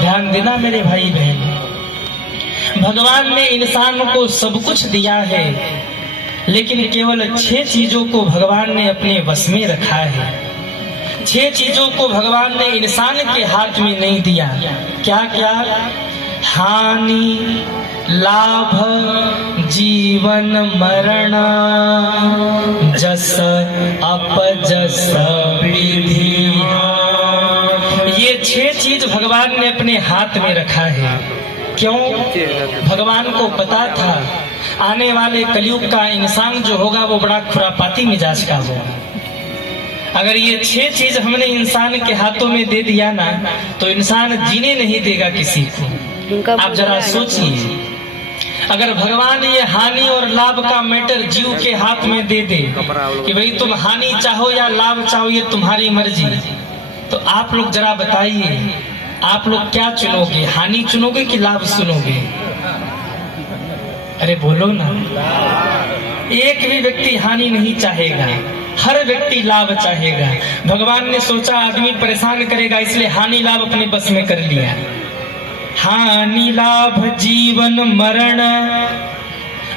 ध्यान देना मेरे भाई बहन, भगवान ने इंसान को सब कुछ दिया है, लेकिन केवल 6 चीजों को भगवान ने अपने वश में रखा है। 6 चीजों को भगवान ने इंसान के हाथ में नहीं दिया। क्या क्या? हानि लाभ जीवन मरण, जस अपजस विधि। ये 6 चीज भगवान ने अपने हाथ में रखा है। क्यों? भगवान को पता था आने वाले कलयुग का इंसान जो होगा वो बड़ा खुरापाती मिजाज का होगा। अगर ये 6 चीज हमने इंसान के हाथों में दे दिया ना, तो इंसान जीने नहीं देगा किसी को। आप जरा सोचिए, अगर भगवान ये हानि और लाभ का मैटर जीव के हाथ में दे दे कि भाई तुम हानि चाहो या लाभ चाहो, ये तुम्हारी मर्जी, तो आप लोग जरा बताइए, आप लोग क्या चुनोगे? हानि चुनोगे कि लाभ चुनोगे? अरे बोलो ना। एक भी व्यक्ति हानि नहीं चाहेगा, हर व्यक्ति लाभ चाहेगा। भगवान ने सोचा आदमी परेशान करेगा, इसलिए हानि लाभ अपने बस में कर लिया। हानि लाभ जीवन मरण।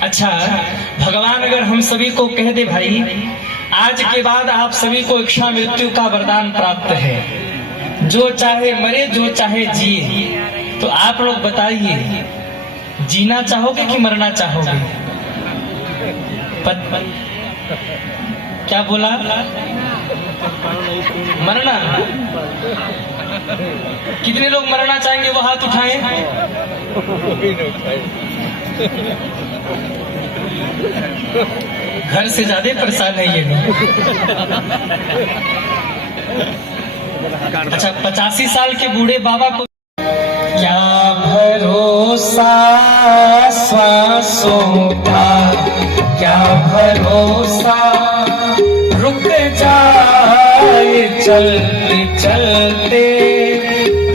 अच्छा, भगवान अगर हम सभी को कह दे भाई आज के बाद आप सभी को इच्छा मृत्यु का वरदान प्राप्त है, जो चाहे मरे जो चाहे जिए, तो आप लोग बताइए जीना चाहोगे कि मरना चाहोगे? क्या बोला? मरना। कितने लोग मरना चाहेंगे वो हाथ उठाएं। घर से ज्यादा परेशान है ये भी। अच्छा, 85 साल के बूढ़े बाबा को क्या भरोसा सांसों का, क्या भरोसा रुक जाए चलते चलते,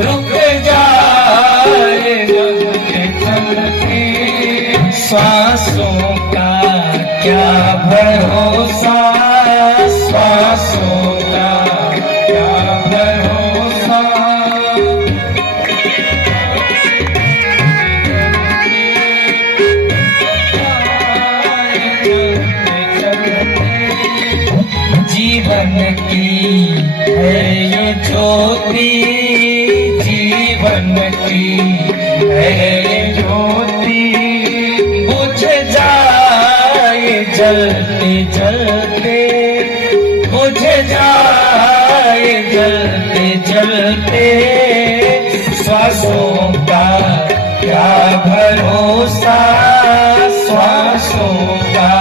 रुक जाए चलते चलते, सांसों का क्या भरोसा, सांसों का क्या भरोसा। जीवन की है ये ज्योति, जीवन की है ये ज्योति, बुझ जाए जलते जलते, बुझ जाए जलते जलते, श्वासों का क्या भरोसा, श्वासों का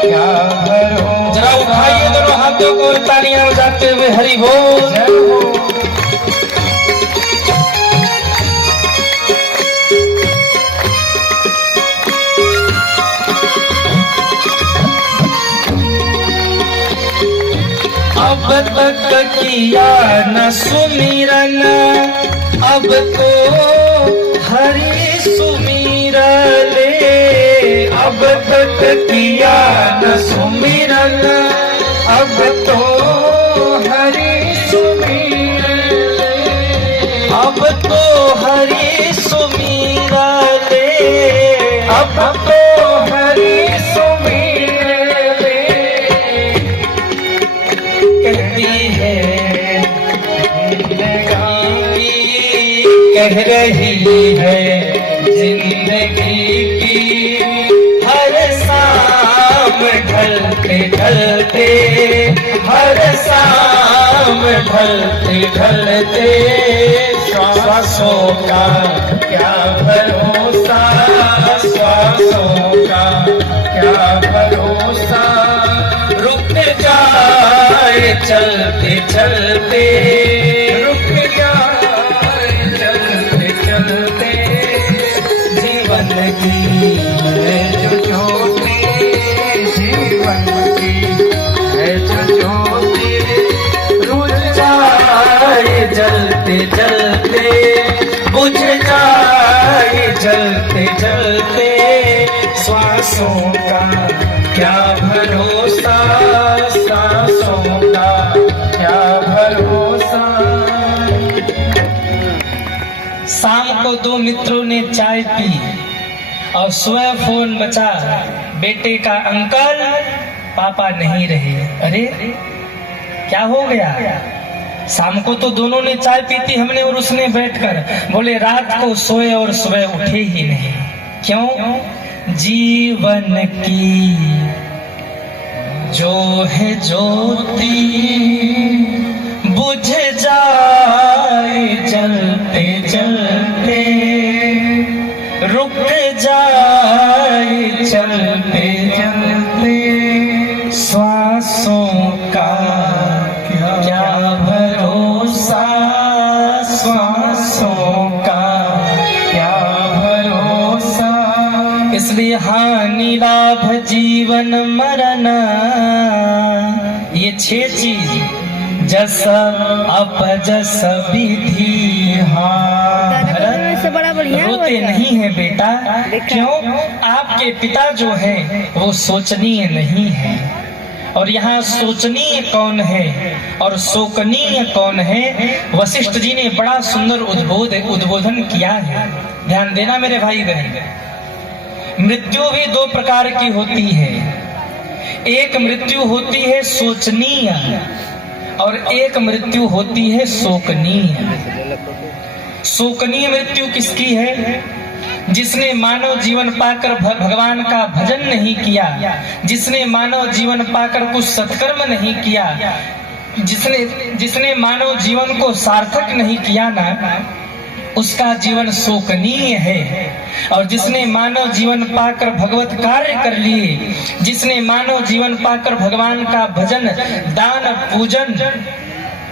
क्या भरोसा। जरा उठाइए दोनों हाथों को, तालियां बजा करते हुए हरि बोल। अब तक किया न सुमिरन, अब तो हरि सुमिर ले। अब तक किया न सुमिरन, अब तो हरि सुमिर ले। अब तो हरि सुमिर ले, अब तो हरि सुमिर ले। कहती है कह रही है जिंदगी की हर शाम ढलते ढलते, हर शाम ढलते ढलते। श्वासों का क्या भरोसा, श्वासों का क्या भरोसा। रुक जाए चलते चलते, रुक जाए चलते चलते। जीवन की है जो ज्योति, जीवन की है जो ज्योति। रुझ जाए जलते जलते, बुझ जाए जलते जलते। श्वासों का क्या भरोसा, सांसों का क्या भरोसा। शाम को दो मित्रों ने चाय पी और स्वयं फोन बचा बेटे का, अंकल पापा नहीं रहे। अरे क्या हो गया? शाम को तो दोनों ने चाय पी थी, हमने और उसने बैठकर। बोले रात को सोए और सुबह उठे ही नहीं। क्यों? जीवन की जो है ज्योति बुझ जाए जलते जलते, रुक जाए चलते चलते। श्वासों का क्या भरोसा, श्वासों का क्या भरोसा। इसलिए हानि लाभ जीवन मरण, ये 6 चीज जस अपजस विधि। हाँ रोते नहीं है बेटा, क्यों? आपके पिता जो है वो सोचनीय नहीं है। और यहाँ सोचनीय कौन है और शोकनीय कौन है? वशिष्ठ जी ने बड़ा सुंदर उद्बोधन किया है। ध्यान देना मेरे भाई बहन। मृत्यु भी 2 प्रकार की होती है। एक मृत्यु होती है सोचनीय और एक मृत्यु होती है शोकनीय। शोकनीय मृत्यु किसकी है? जिसने मानव जीवन पाकर भगवान का भजन नहीं किया, जिसने मानव जीवन पाकर कुछ सत्कर्म नहीं किया, जिसने मानव जीवन को सार्थक नहीं किया ना, उसका जीवन शोकनीय है। और जिसने मानव जीवन पाकर भगवत कार्य कर लिए, जिसने मानव जीवन पाकर भगवान का भजन दान पूजन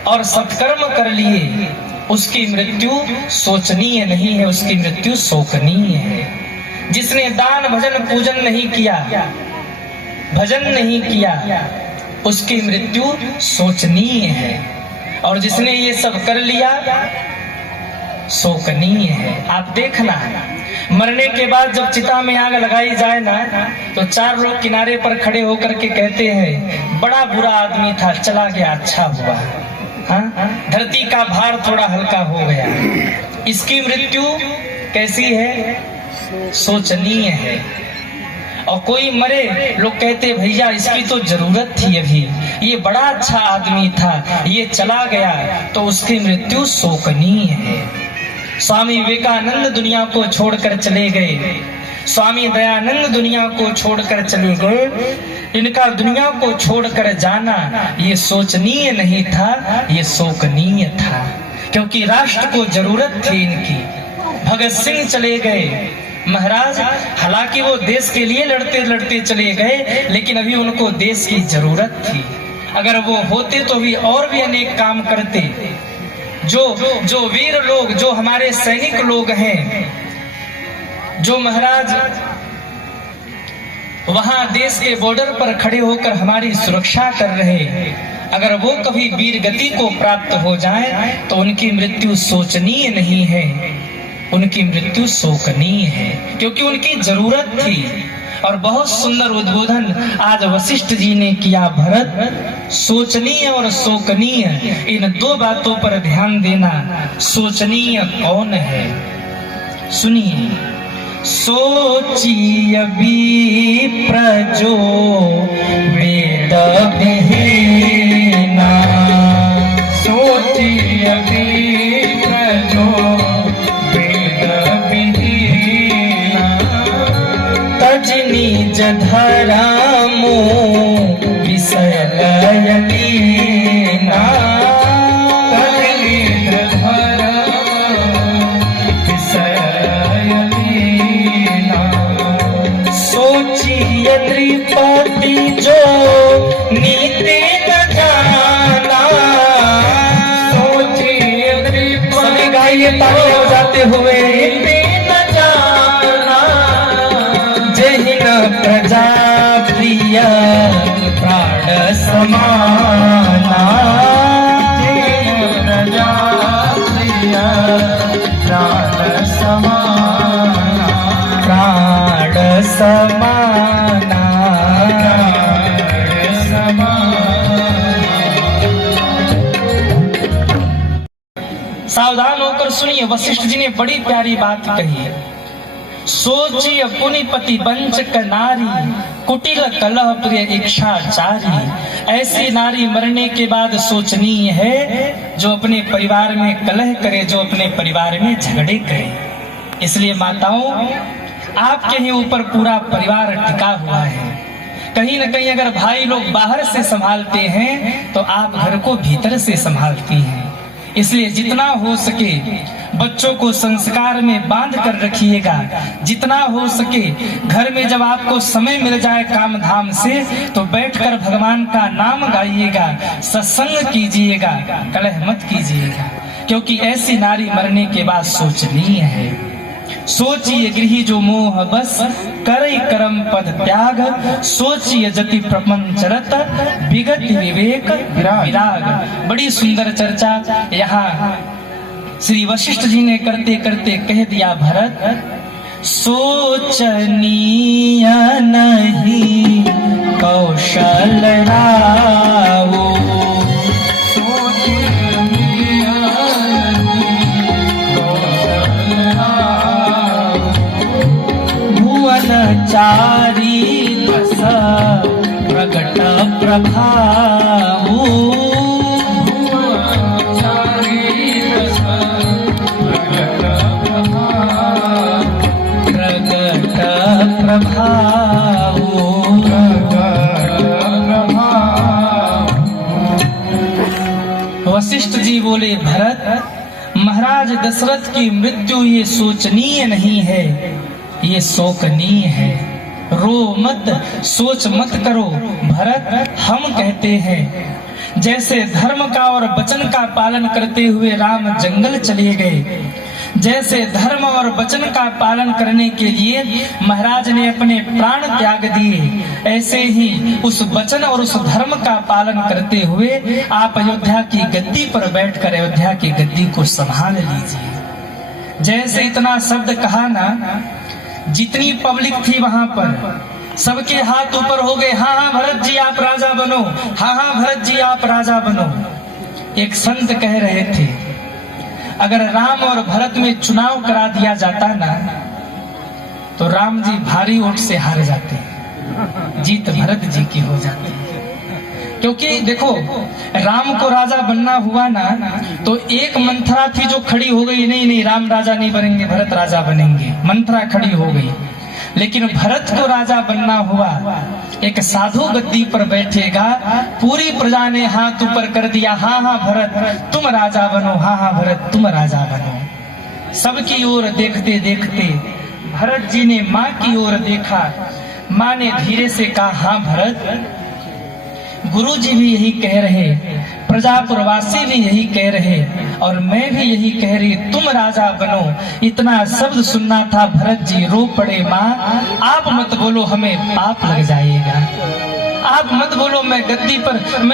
और सत्कर्म कर लिए, उसकी मृत्यु सोचनीय नहीं है, उसकी मृत्यु शोकनीय है। जिसने दान भजन पूजन नहीं किया, भजन नहीं किया, उसकी मृत्यु सोचनीय है। और जिसने ये सब कर लिया शोकनीय है। आप देखना, मरने के बाद जब चिता में आग लगाई जाए ना, तो 4 लोग किनारे पर खड़े होकर के कहते हैं बड़ा बुरा आदमी था, चला गया, अच्छा हुआ। हाँ? धरती का भार थोड़ा हल्का हो गया। इसकी मृत्यु कैसी है? सोचनीय है। और कोई मरे, लोग कहते भैया इसकी तो जरूरत थी अभी, ये बड़ा अच्छा आदमी था, ये चला गया, तो उसकी मृत्यु शोकनीय है। स्वामी विवेकानंद दुनिया को छोड़कर चले गए, स्वामी दयानंद दुनिया को छोड़कर चले गए। इनका दुनिया को छोड़कर जाना ये सोचनीय नहीं था, ये शोकनीय था, क्योंकि राष्ट्र को जरूरत थी इनकी। भगत सिंह चले गए महाराज, हालांकि वो देश के लिए लड़ते लड़ते चले गए, लेकिन अभी उनको देश की जरूरत थी। अगर वो होते तो और भी अनेक काम करते। जो वीर लोग, जो हमारे सैनिक लोग हैं, जो महाराज वहां देश के बॉर्डर पर खड़े होकर हमारी सुरक्षा कर रहे, अगर वो कभी वीर गति को प्राप्त हो जाए तो उनकी मृत्यु शोचनीय नहीं है, उनकी मृत्यु शोकनीय है, क्योंकि उनकी जरूरत थी। और बहुत सुंदर उद्बोधन आज वशिष्ठ जी ने किया। भरत, सोचनीय और शोकनीय, इन दो बातों पर ध्यान देना। सोचनीय कौन है, सुनिए। सोचिय विप्रजो वेद विहीना, सोचिय विप्रजो वेद विहीना, तज निज धरामो विषय लयलीना, तज निज धरामो विषय लयलीना। सोचिए त्रिपति जो नीति न जाना, सोचिए त्रिपति, सभी गाइए ताली बजाते हुए। प्रजा प्रिय प्राण समाना, प्रजा प्रिय प्राण समाना, प्राण समाना, प्राण समाना। सावधान होकर सुनिए, वशिष्ठ जी ने बड़ी प्यारी बात कही है। सोचिय पुनिपति वंचक नारी, कुटिल कलह प्रिय इच्छाचारी। ऐसी नारी मरने के बाद सोचनीय है जो अपने परिवार में कलह करे, जो अपने परिवार में झगड़े करे। इसलिए माताओं, आपके ही ऊपर पूरा परिवार टिका हुआ है। कहीं न कहीं अगर भाई लोग बाहर से संभालते हैं तो आप घर को भीतर से संभालती हैं। इसलिए जितना हो सके बच्चों को संस्कार में बांध कर रखिएगा। जितना हो सके घर में जब आपको समय मिल जाए काम धाम से तो बैठकर भगवान का नाम गाइएगा, सत्संग कीजिएगा, कलह मत कीजिएगा, क्योंकि ऐसी नारी मरने के बाद सोचनीय है। सोचिए गृही जो मोह बस, करई करम पद त्याग, सोचिए जति प्रपंचरत, विगत विवेक विराग। बड़ी सुंदर चर्चा यहाँ श्री वशिष्ठ जी ने करते करते कह दिया। भरत, सोचनीय नहीं कौशल रावो, सोचनीय नहीं कौशल रावो, भुवन चारी दस प्रकट प्रभावो, वशिष्ठ जी बोले, भरत, महाराज दशरथ की मृत्यु ये सोचनीय नहीं है, ये शोकनीय है। रो मत, सोच मत करो। भरत, हम कहते हैं जैसे धर्म का और वचन का पालन करते हुए राम जंगल चले गए, जैसे धर्म और वचन का पालन करने के लिए महाराज ने अपने प्राण त्याग दिए, ऐसे ही उस वचन और उस धर्म का पालन करते हुए आप अयोध्या की गद्दी पर बैठकर अयोध्या की गद्दी को संभाल लीजिए। जैसे इतना शब्द कहा ना, जितनी पब्लिक थी वहां पर सबके हाथ ऊपर हो गए। हाँ हाँ भरत जी आप राजा बनो, हाँ हाँ भरत जी आप राजा बनो। एक संत कह रहे थे, अगर राम और भरत में चुनाव करा दिया जाता ना तो राम जी भारी वोट से हार जाते, जीत भरत जी की हो जाती। क्योंकि देखो, राम को राजा बनना हुआ ना तो एक मंथरा थी जो खड़ी हो गई, नहीं नहीं राम राजा नहीं बनेंगे, भरत राजा बनेंगे, मंथरा खड़ी हो गई। लेकिन भरत को राजा बनना हुआ, एक साधु गद्दी पर बैठेगा, पूरी प्रजा ने हाथ ऊपर कर दिया, हाँ हाँ भरत तुम राजा बनो, हाँ हाँ भरत तुम राजा बनो। सबकी ओर देखते देखते भरत जी ने माँ की ओर देखा। माँ ने धीरे से कहा, हाँ भरत, गुरु जी भी यही कह रहे, प्रजापुरवासी भी यही कह रहे, और मैं भी यही कह रही, तुम राजा बनो। इतना शब्द सुनना था, भरत जी रो पड़े। माँ आप मत बोलो, हमें पाप लग जाएगा। आप मत बोलो, मैं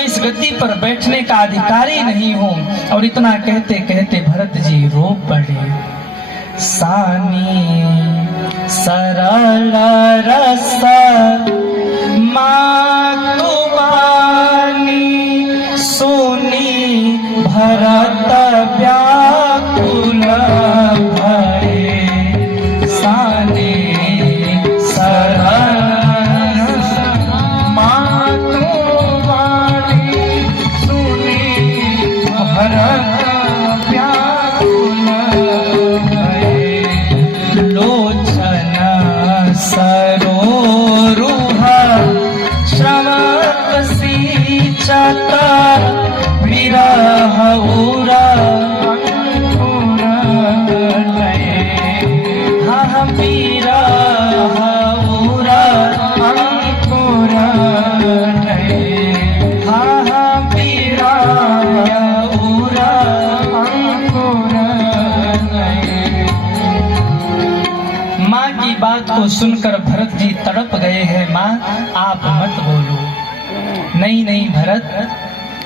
इस गद्दी पर बैठने का अधिकारी नहीं हूँ। और इतना कहते कहते भरत जी रो पड़े। सानी सरल रस मातुबानी सुनी भरत व्याकुल भये। सानी सरल मातुबानी सुनी भरत व्याकुल भये। लोचन सरोरुह श्रवत सींचत विरह उरा अंकुर नये। हाँ विरह उरा अंकुर नये। हाँ विरह उरा अंकुर नये। माँ की बात को सुनकर भरत जी तड़प गए हैं। माँ आप मत बोलो। नहीं नहीं भरत,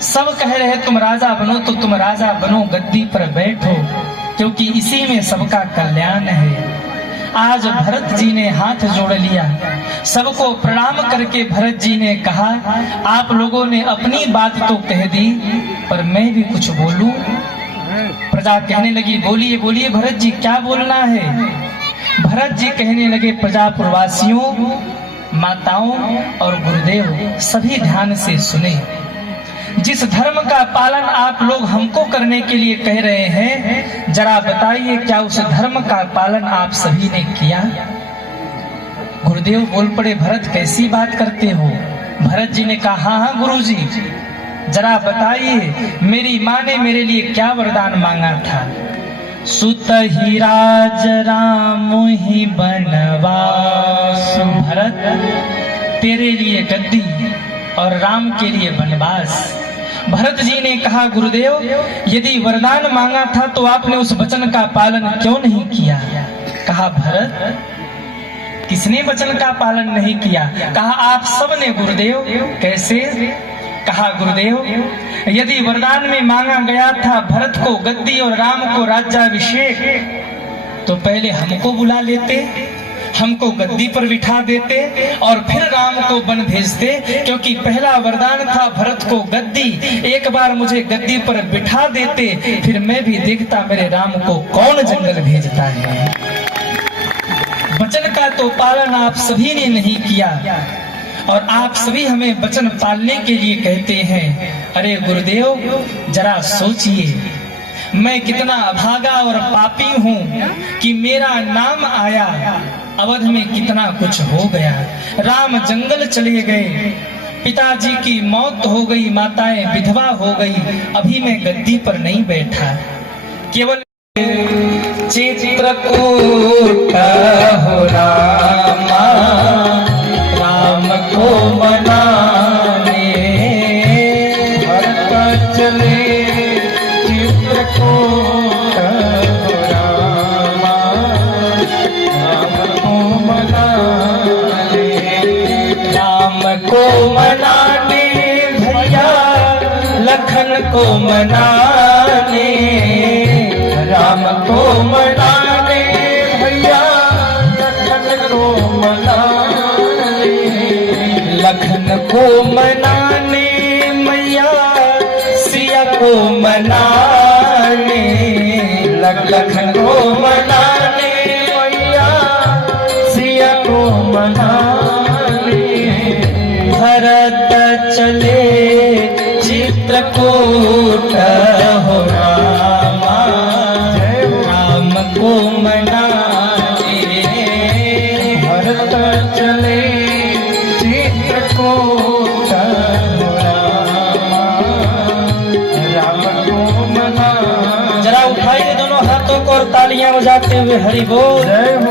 सब कह रहे तुम राजा बनो तो तुम राजा बनो, गद्दी पर बैठो, क्योंकि इसी में सबका कल्याण है। आज भरत जी ने हाथ जोड़ लिया, सबको प्रणाम करके भरत जी ने कहा, आप लोगों ने अपनी बात तो कह दी, पर मैं भी कुछ बोलूं। प्रजा कहने लगी, बोलिए बोलिए भरत जी, क्या बोलना है। भरत जी कहने लगे, प्रजापुरवासियों, माताओं और गुरुदेव सभी ध्यान से सुने। जिस धर्म का पालन आप लोग हमको करने के लिए कह रहे हैं, जरा बताइए क्या उस धर्म का पालन आप सभी ने किया। गुरुदेव बोल पड़े, भरत कैसी बात करते हो। भरत जी ने कहा, हाँ हाँ गुरुजी, जरा बताइए मेरी माँ ने मेरे लिए क्या वरदान मांगा था। सुत ही राज राम ही बनवास। भरत तेरे लिए गद्दी और राम के लिए बनवास। भरत जी ने कहा, गुरुदेव यदि वरदान मांगा था तो आपने उस वचन का पालन क्यों नहीं किया। कहा, भरत किसने वचन का पालन नहीं किया। कहा, आप सब ने गुरुदेव। कैसे। कहा, गुरुदेव यदि वरदान में मांगा गया था भरत को गद्दी और राम को राज्याभिषेक, तो पहले हमको बुला लेते, हमको गद्दी पर बिठा देते और फिर राम को वन भेजते, क्योंकि पहला वरदान था भरत को गद्दी। एक बार मुझे गद्दी पर बिठा देते, फिर मैं भी देखता मेरे राम को कौन जंगल भेजता है। वचन का तो पालन आप सभी ने नहीं किया, और आप सभी हमें वचन पालने के लिए कहते हैं। अरे गुरुदेव जरा सोचिए, मैं कितना अभागा और पापी हूँ कि मेरा नाम आया, अवध में कितना कुछ हो गया। राम जंगल चले गए, पिताजी की मौत हो गई, माताएं विधवा हो गई, अभी मैं गद्दी पर नहीं बैठा। केवल चित्रकूट हो रामा, राम को मनाने भरत चले। चित्रकूट हो रामा, राम को मनाने, राम को मनाने भैया, लखन को मनाने, राम को मनाने भैया, लखन को मनाने, लखन को मनाने मैया, सिया को मनाने, लखन को मनाने मैया, सिया को मनाने। भरत चले चित्रकूट हो रामा, राम को मनाने। भरत चले चित्रकूट हो रामा, राम को मनाने। जरा उठाइए दोनों हाथों को और तालियां बजाते हुए हरि बोल। जय हो।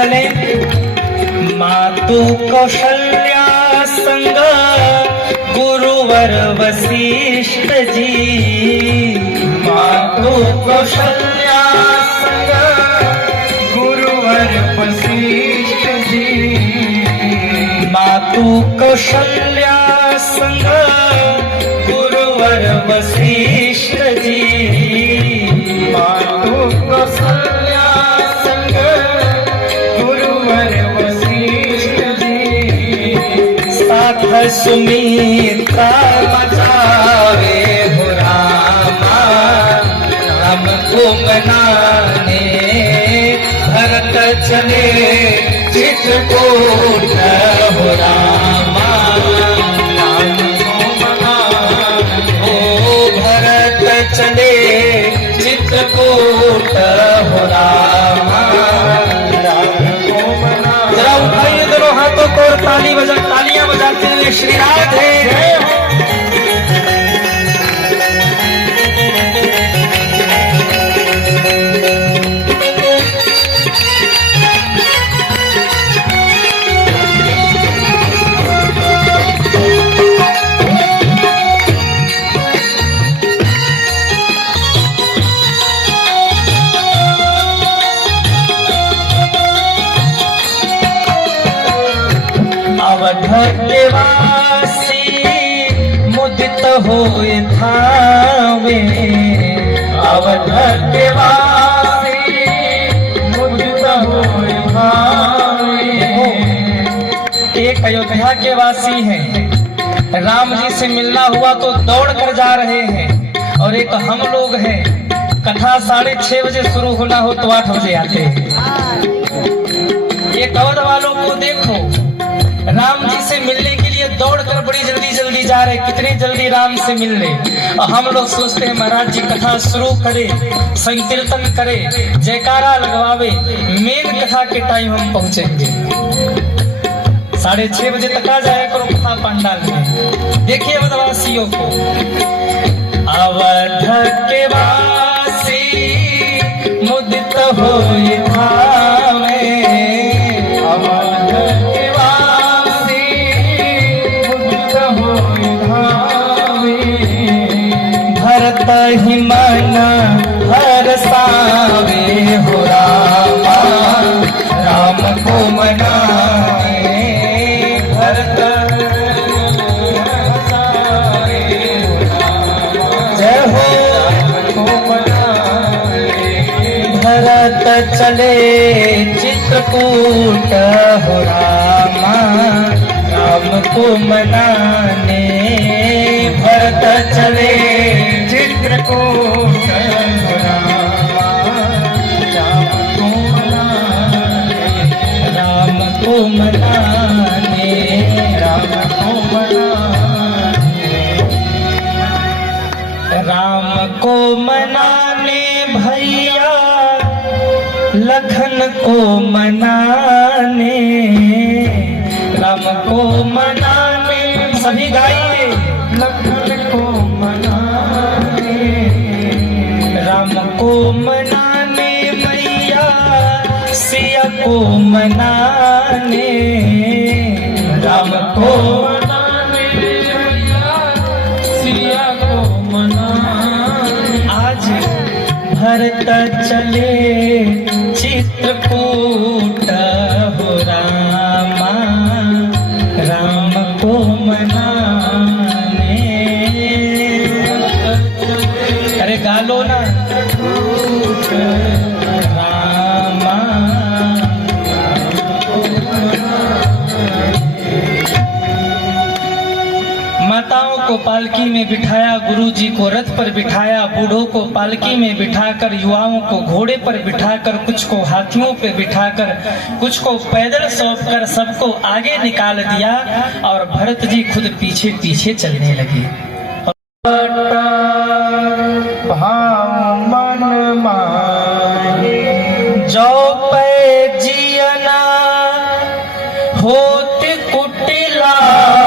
चले। मातु कौशल्या संग गुरुवर वशिष्ठ जी, मातु कौशल्या संग गुरुवर वशिष्ठ जी, मातु कौशल्या संग गुरुवर वशिष्ठ जी, मातु कौशल्या संग गुरुवर वशिष्ठ जी, साथ सुमित्रा बचावे हो रामा, राम को मनाने भरत चले चित्रकूट हो रामा, राम को मनाने ओ भरत चले चित्रकूट हो रामा, राम को मनाने। जरा उठाइए दोनों हाथों को और तालियां बजाते हुए श्री राधे जय हो। अवध के वासी मुदित होए थावे, अवध के वासी मुदित होए थावे। एक अयोध्या के वासी हैं, राम जी से मिलना हुआ तो दौड़ कर जा रहे हैं, और एक हम लोग हैं, कथा 6:30 बजे शुरू होना हो तो 8 बजे आते हैं। एक अवध वालों को देखो, राम जी से मिलने के लिए दौड़कर बड़ी जल्दी जल्दी जा रहे, कितनी जल्दी राम से मिल रहे। और हम लोग सोचते हैं महाराज जी कथा शुरू करे, संकीर्तन करे, जयकारा लगवावे, मेन कथा के टाइम हम पहुंचेंगे। 6:30 बजे तक आ जाए करो कथा पंडाल में। देखिए अवधवासियों को, अवध के वासी मुदित होए थावे, अवध के वासी मुदित होए थावे, भरत ही मन हरसावे हो रामा, राम को मनाए भरत हरसावे हो रामा, जय हो को मनाए। भरत चले चित्रकूट हो रामा, राम को मनाने भरत चले चित्रकूट हो रामा, राम को मनाने, राम को मनाने, राम को मनाने, राम को मनाने भैया लखन को मनाने, राम को मनाने, सभी गाइए, लखन को मनाने, राम को मनाने मैया सिया को मनाने, राम को मनाने मैया सिया को मनाने। आज भरत चले चित्रकूट हो रामा, राम को मनाने। अरे गालो ना, रामा माताओं को पालकी में बिठाया, गुरुजी को रथ पर बिठाया, बूढ़ों को पालकी में बिठाकर, युवाओं को घोड़े पर बिठाकर, कुछ को हाथियों पे बिठाकर, कुछ को पैदल सौंपकर सबको आगे निकाल दिया, और भरत जी खुद पीछे पीछे चलने लगे। भाव मन माहे जो पे जियना होत कुटिलाई,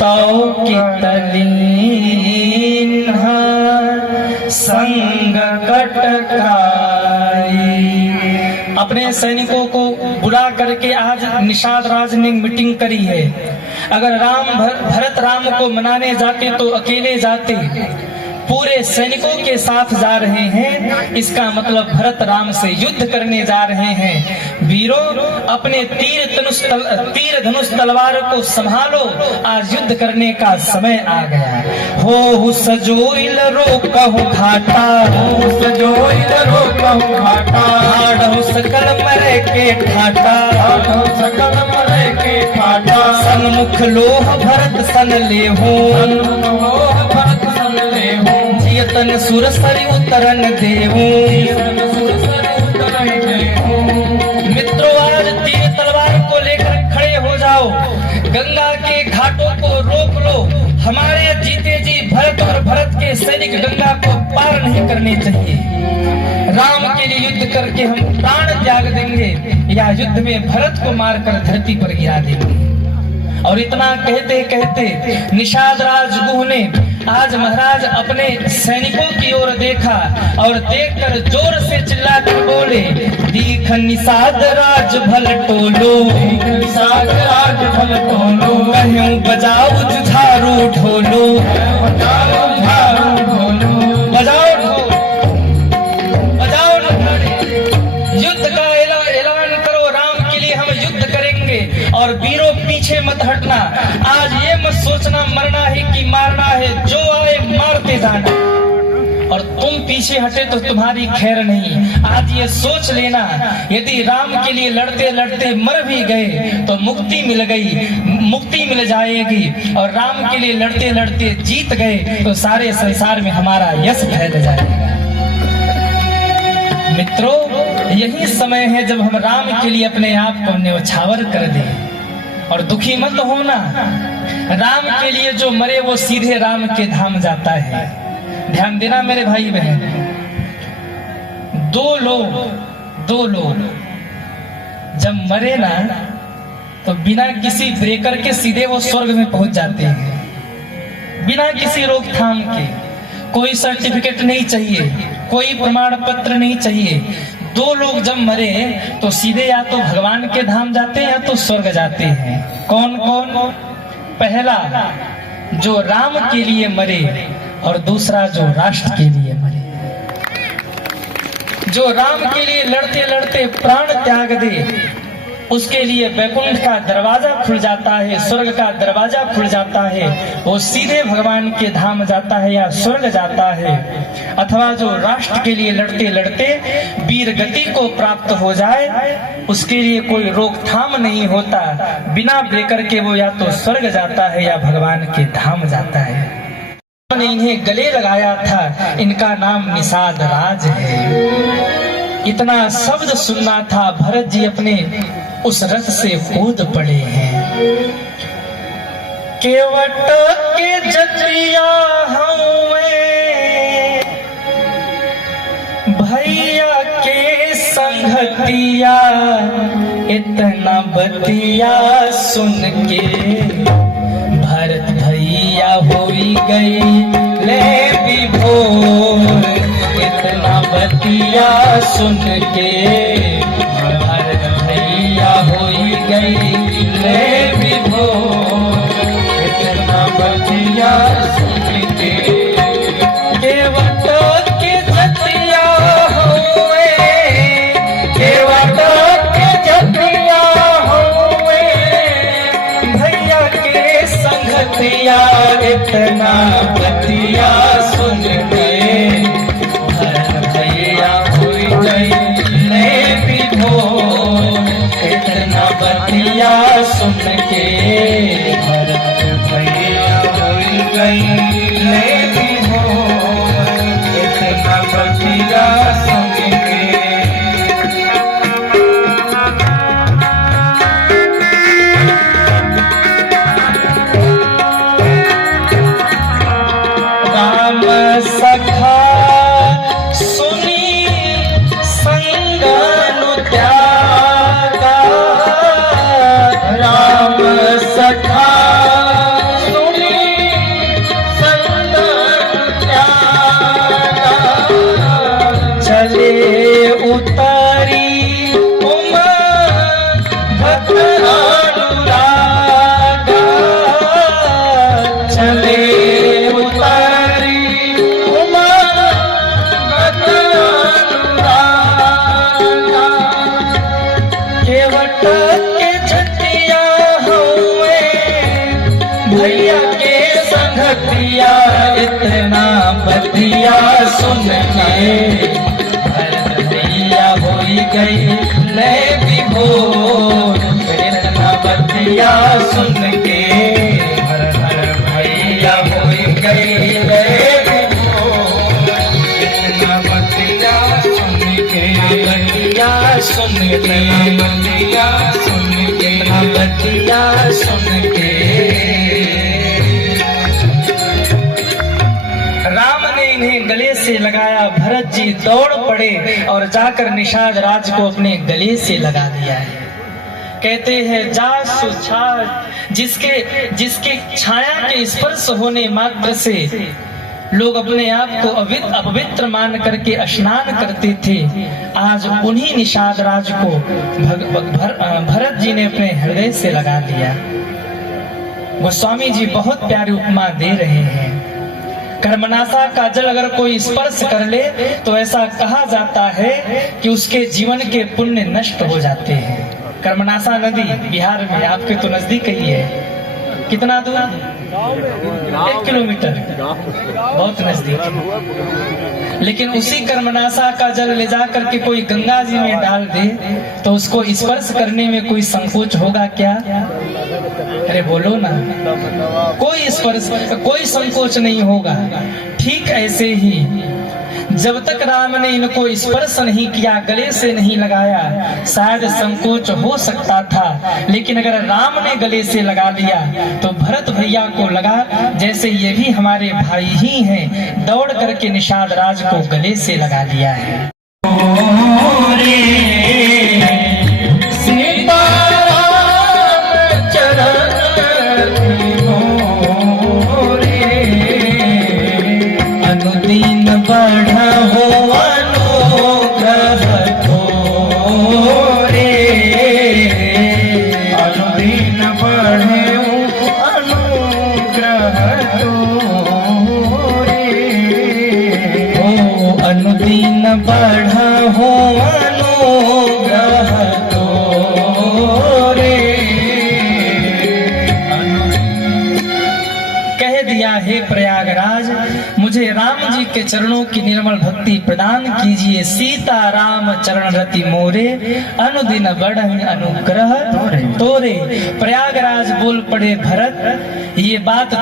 तो की तलीन संग कटकाई। अपने सैनिकों को बुला करके आज निषाद राज ने मीटिंग करी है। अगर भरत राम को मनाने जाते तो अकेले जाते, पूरे सैनिकों के साथ जा रहे हैं, इसका मतलब भरत राम से युद्ध करने जा रहे हैं। वीरों, अपने तीर धनुष तलवार को संभालो, आज युद्ध करने का समय आ गया। हो सजोइल रोकहु घाटा, हो सजोइल रोकहु घाटा, आढ़ऊ सकल मरे के ठाटा, आढ़ऊ सकल मरे के ठाटा, सन्मुख लोह भरत सन लेहु, लोह भरत सन लेहु, जियतन सुरसरी उतरन देहु। मित्रों, आज तीर तलवार को लेकर खड़े हो जाओ, गंगा के घाटों को रोक लो। हमारे जीते जी भरत और भरत के सैनिक गंगा को पार नहीं करने चाहिए। राम के लिए युद्ध करके हम प्राण त्याग देंगे या युद्ध में भरत को मारकर धरती पर गिरा देंगे। और इतना कहते कहते निषाद राज गुह ने आज महाराज अपने सैनिकों की ओर देखा और देखकर जोर से चिल्लाकर बोले, दीख निषाद राज भल टोलो, निषाद राज भल टोलो, कहूं बजाओ जुझारू ढोलो, बजाओ जुझारू ढोलो, बजाओ ढोल, बजाओ नगाड़े, युद्ध का ऐलान करो, राम के लिए हम युद्ध करेंगे। और वीरों, पीछे मत हटना। आज ये मत सोचना मरना है कि मारना है, जो आए मारते जाना। और तुम पीछे हटे तो तुम्हारी खैर नहीं। आज ये सोच लेना, यदि राम के लिए लड़ते लड़ते मर भी गए तो मुक्ति मिल गई, मुक्ति मिल जाएगी। और राम के लिए लड़ते लड़ते जीत गए तो सारे संसार में हमारा यश फैल जाएगा। मित्रों, यही समय है जब हम राम के लिए अपने आप को न्यौछावर कर दें। और दुखी मत होना, राम के लिए जो मरे वो सीधे राम के धाम जाता है। ध्यान देना मेरे भाई बहन, दो लोग जब मरे ना तो बिना किसी ब्रेकर के सीधे वो स्वर्ग में पहुंच जाते हैं, बिना किसी रोकथाम के। कोई सर्टिफिकेट नहीं चाहिए, कोई प्रमाण पत्र नहीं चाहिए। दो लोग जब मरे तो सीधे या तो भगवान के धाम जाते हैं या तो स्वर्ग जाते हैं। कौन कौन? पहला जो राम के लिए मरे और दूसरा जो राष्ट्र के लिए मरे। जो राम के लिए लड़ते लड़ते प्राण त्याग दे, उसके लिए वैकुंठ का दरवाजा खुल जाता है, स्वर्ग का दरवाजा खुल जाता है, वो सीधे भगवान के धाम जाता है या स्वर्ग जाता है। अथवा जो राष्ट्र के लिए लड़ते लड़ते वीर गति को प्राप्त हो जाए, उसके लिए कोई रोकथाम नहीं होता, बिना ब्रेकर के वो या तो स्वर्ग जाता है या भगवान के धाम जाता है। ने इन्हें गले लगाया था, इनका नाम निषाद राज है। इतना शब्द सुनना था, भरत जी अपने उस रथ से कूद पड़े हैं। केवट के जतिया हमें भैया के संगतिया, इतना बतिया सुन के भरत भैया होई गई ले विभोर। इतना बतिया सुन के भरत भैया होई गई ले विभोर। इतना बतिया सुन के केवट के जतिया हुए, केवट के जतिया हुए भैया के संगतिया। इतना बतिया सुन के भरत भैया होई गई ले विभोर। इतना बतिया सुन के भरत भैया होई गई ले विभोर। इतना बतिया सुन के राम सखा सुनी संगनु त्यागा। राम सखा के झटिया हुए भैया के संगतिया इतना बतिया सुन के भरत भैया हो गई ले विभोर इतना बतिया सुन के भरत भैया हो गई ले विभोर इतना बतिया सुन के बतिया सुन के बतिया सुन के बतिया सुन के राम ने इन्हें गले से लगाया। भरत जी दौड़ पड़े और जाकर निषाद राज को अपने गले से लगा दिया है। कहते हैं जा सुछाड़ जिसके छाया के स्पर्श होने मात्र से लोग अपने आप को अपवित्र मान करके स्नान करते थे, आज उन्हीं निषाद राज को भरत जी ने अपने हृदय से लगा लिया। गोस्वामी जी बहुत प्यारी उपमा दे रहे हैं। कर्मनाशा का जल अगर कोई स्पर्श कर ले तो ऐसा कहा जाता है कि उसके जीवन के पुण्य नष्ट हो जाते हैं। कर्मनाशा नदी बिहार में आपके तो नजदीक ही है। कितना दूर? 1 किलोमीटर, बहुत नजदीक है। लेकिन उसी कर्मनाशा का जल ले जा करके कोई गंगा जी में डाल दे तो उसको स्पर्श करने में कोई संकोच होगा क्या? अरे बोलो ना, कोई संकोच नहीं होगा। ठीक ऐसे ही जब तक राम ने इनको स्पर्श नहीं किया, गले से नहीं लगाया, शायद संकोच हो सकता था, लेकिन अगर राम ने गले से लगा लिया तो भरत भैया को लगा जैसे ये भी हमारे भाई ही हैं। दौड़ करके निषाद राज को गले से लगा लिया है। बढ़ा हो अनुग्रह तोरे। कह दिया हे प्रयागराज, मुझे राम जी के चरणों की निर्मल भक्ति प्रदान कीजिए। सीता राम चरण रति मोरे, अनुदिन बढ़हि अनुग्रह तोरे। प्रयागराज बोल पड़े भरत, ये बात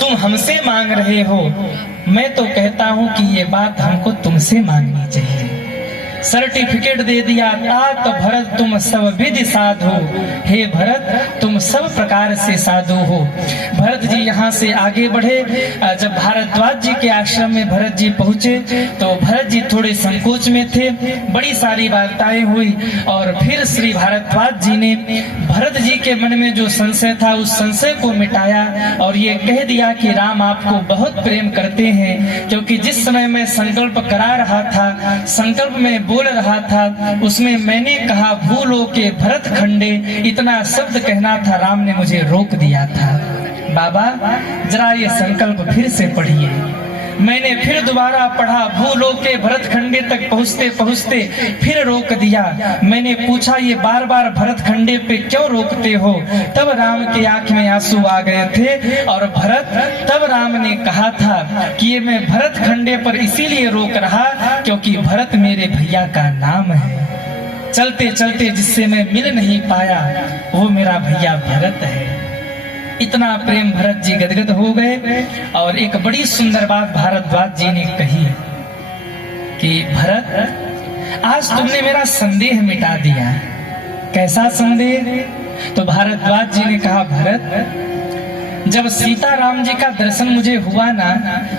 तुम हमसे मांग रहे हो, मैं तो कहता हूं कि ये बात हमको तुमसे मांगनी चाहिए। सर्टिफिकेट दे दिया, तात भरत तुम सब विधि साधु, हे भरत तुम सब प्रकार से साधु हो। भरत जी यहाँ से आगे बढ़े। जब भारद्वाज जी के आश्रम में भरत जी पहुंचे तो भरत जी थोड़े संकोच में थे। बड़ी सारी वार्ताएं हुई और फिर श्री भारद्वाज जी ने भरत जी के मन में जो संशय था उस संशय को मिटाया और ये कह दिया कि राम आपको बहुत प्रेम करते हैं, क्योंकि जिस समय मैं संकल्प करा रहा था, संकल्प में बोल रहा था, उसमें मैंने कहा भूलो के भरत खंडे, इतना शब्द कहना था, राम ने मुझे रोक दिया था। बाबा जरा ये संकल्प फिर से पढ़िए। मैंने फिर दोबारा पढ़ा, भूलो के भरत खंडे तक पहुँचते पहुँचते फिर रोक दिया। मैंने पूछा ये बार बार भरत खंडे पे क्यों रोकते हो? तब राम के आंख में आंसू आ गए थे और तब राम ने कहा था कि ये मैं भरत खंडे पर इसीलिए रोक रहा क्योंकि भरत मेरे भैया का नाम है। चलते चलते जिससे मैं मिल नहीं पाया वो मेरा भैया भरत है। इतना प्रेम भरत जी गदगद हो गए और एक बड़ी सुंदर बात भारद्वाज जी ने कही कि भरत आज तुमने मेरा संदेह मिटा दिया। कैसा संदेह? तो भारद्वाज जी ने कहा भरत जब सीता राम जी का दर्शन मुझे हुआ ना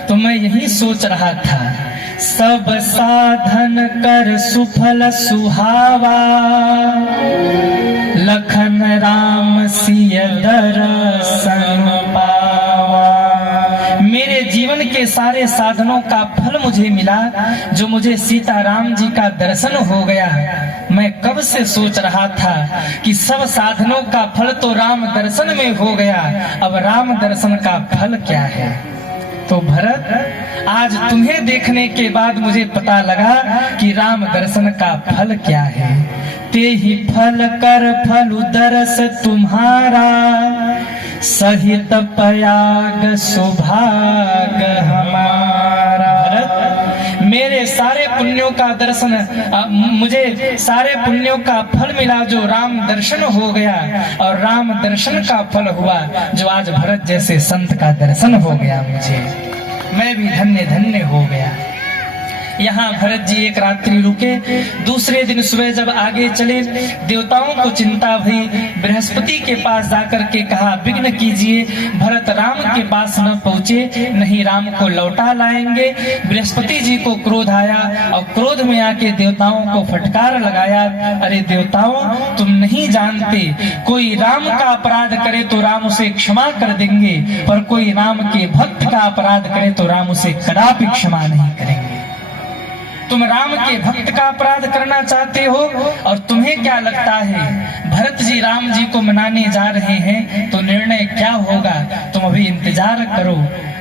तो मैं यही सोच रहा था, सब साधन कर सुफल सुहावा, लखन राम सिय दर्शन पावा। मेरे जीवन के सारे साधनों का फल मुझे मिला, जो मुझे सीता राम जी का दर्शन हो गया। मैं कब से सोच रहा था कि सब साधनों का फल तो राम दर्शन में हो गया, अब राम दर्शन का फल क्या है? तो भरत आज तुम्हें देखने के बाद मुझे पता लगा कि राम दर्शन का फल क्या है। ते ही फल कर फल दरस तुम्हारा, सहित पयाग सुभाग हमारा। भरत, मेरे सारे पुण्यों का दर्शन, मुझे सारे पुण्यों का फल मिला जो राम दर्शन हो गया, और राम दर्शन का फल हुआ जो आज भरत जैसे संत का दर्शन हो गया। मुझे, मैं भी धन्य धन्य हो गया। यहाँ भरत जी एक रात्रि रुके। दूसरे दिन सुबह जब आगे चले, देवताओं को चिंता हुई। बृहस्पति के पास जाकर के कहा, विघ्न कीजिए, भरत राम के पास न पहुँचे, नहीं राम को लौटा लाएंगे। बृहस्पति जी को क्रोध आया और क्रोध में आके देवताओं को फटकार लगाया, अरे देवताओं, तुम नहीं जानते, कोई राम का अपराध करे तो राम उसे क्षमा कर देंगे, पर कोई राम के भक्त का अपराध करे तो राम उसे कदापि क्षमा नहीं करेंगे। तुम राम के भक्त का अपराध करना चाहते हो, और तुम्हें क्या लगता है भरत जी राम जी को मनाने जा रहे हैं तो निर्णय क्या होगा? तुम अभी इंतजार करो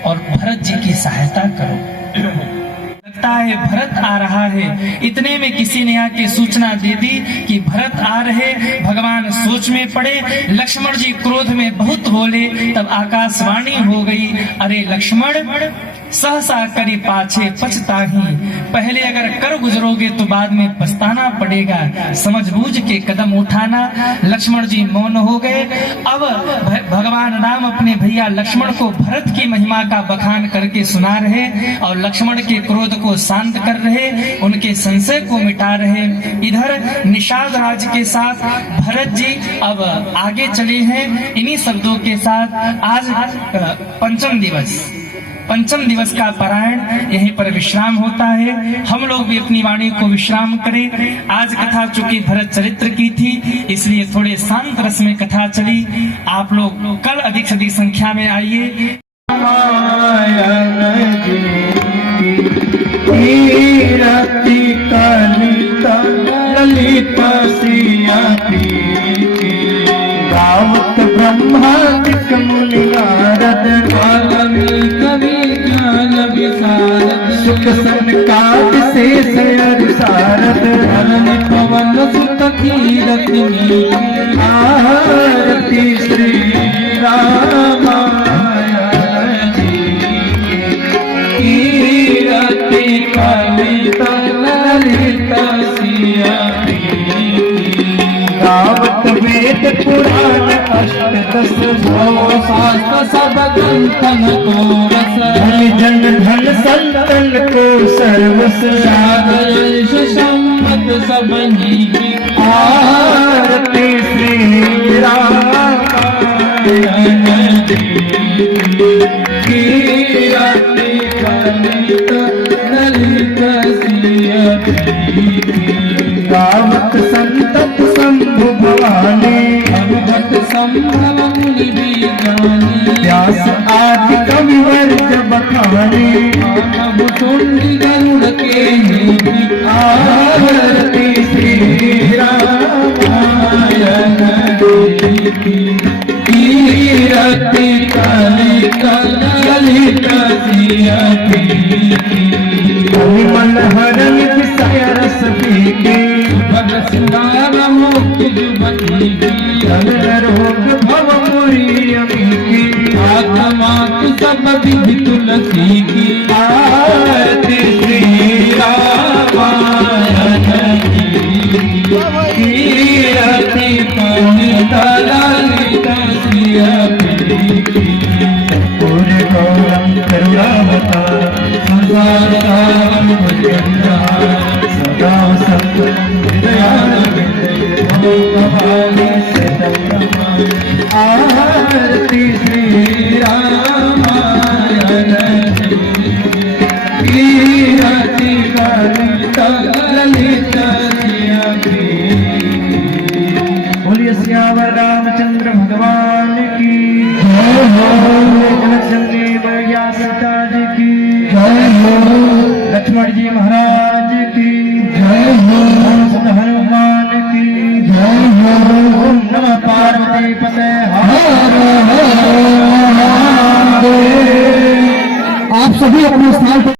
और भरत जी की सहायता करो। लगता है भरत आ रहा है। इतने में किसी ने आके सूचना दे दी कि भरत आ रहे। भगवान सोच में पड़े। लक्ष्मण जी क्रोध में बहुत बोले। तब आकाशवाणी हो गई, अरे लक्ष्मण, सहसा करी पाछे पछताही, पहले अगर कर गुजरोगे तो बाद में पछताना पड़ेगा, समझ बूझ के कदम उठाना। लक्ष्मण जी मौन हो गए। अब भगवान राम अपने भैया लक्ष्मण को भरत की महिमा का बखान करके सुना रहे और लक्ष्मण के क्रोध को शांत कर रहे, उनके संशय को मिटा रहे। इधर निषाद राज के साथ भरत जी अब आगे चले हैं। इन्हीं शब्दों के साथ आज पंचम दिवस का पारायण यहीं पर विश्राम होता है। हम लोग भी अपनी वाणी को विश्राम करें। आज कथा चूंकि भरत चरित्र की थी, इसलिए थोड़े शांत रस में कथा चली। आप लोग कल अधिक से अधिक संख्या में आइए। ब्रह्मादिक मुनि नारद, कवि ज्ञान विशारद, सुख सनकाद शेष अरि सारद, धरन पवन सुत कीरति नीति, आरती श्री रामायण जी की, कीरति कलित ललित सिया प्रीति, गावत वेद पुराण अष्टदश, शास्त्र सब ग्रंथन को रस, जन धन संतन को सर्वस, सागर सम्मत सबनी की, आरती श्री रामायण जी की, कीरति कलित ललित सिया प्रीति, गावत संतत शंभु भवानी, भगवत संभव मुनि विज्ञानी, व्यास आदि कवि वर्ज बखानी, मानव तुंड गरुड़ के नीति, आरती श्री रामायण जी की, कीरति कलित ललित सिया प्रीति, मन हरण विषय रस पीके, भग सिंगार मुक्ति जुबती की, रोग भव पुरी अमीकी, आत्मा तु सब विधि तुलसी की, आरती श्री रामायण जी की, कीरति कलित ललित सिया प्रीति, पूर्ण गौरम करुणावतार, संसारतारं भजनहार, सदा सत्य आरती श्री रामायण जी, कीरति कलित ललित सिया प्रीति। बोलिए सियावर रामचंद्र भगवान की जय हो, जनक मैया सीता जी की जय हो, लक्ष्मण जी महाराज की जय हो, हनुमान की जय हो, ओम नमः पार्वती पते हर हर। आप सभी अपने स्थान पर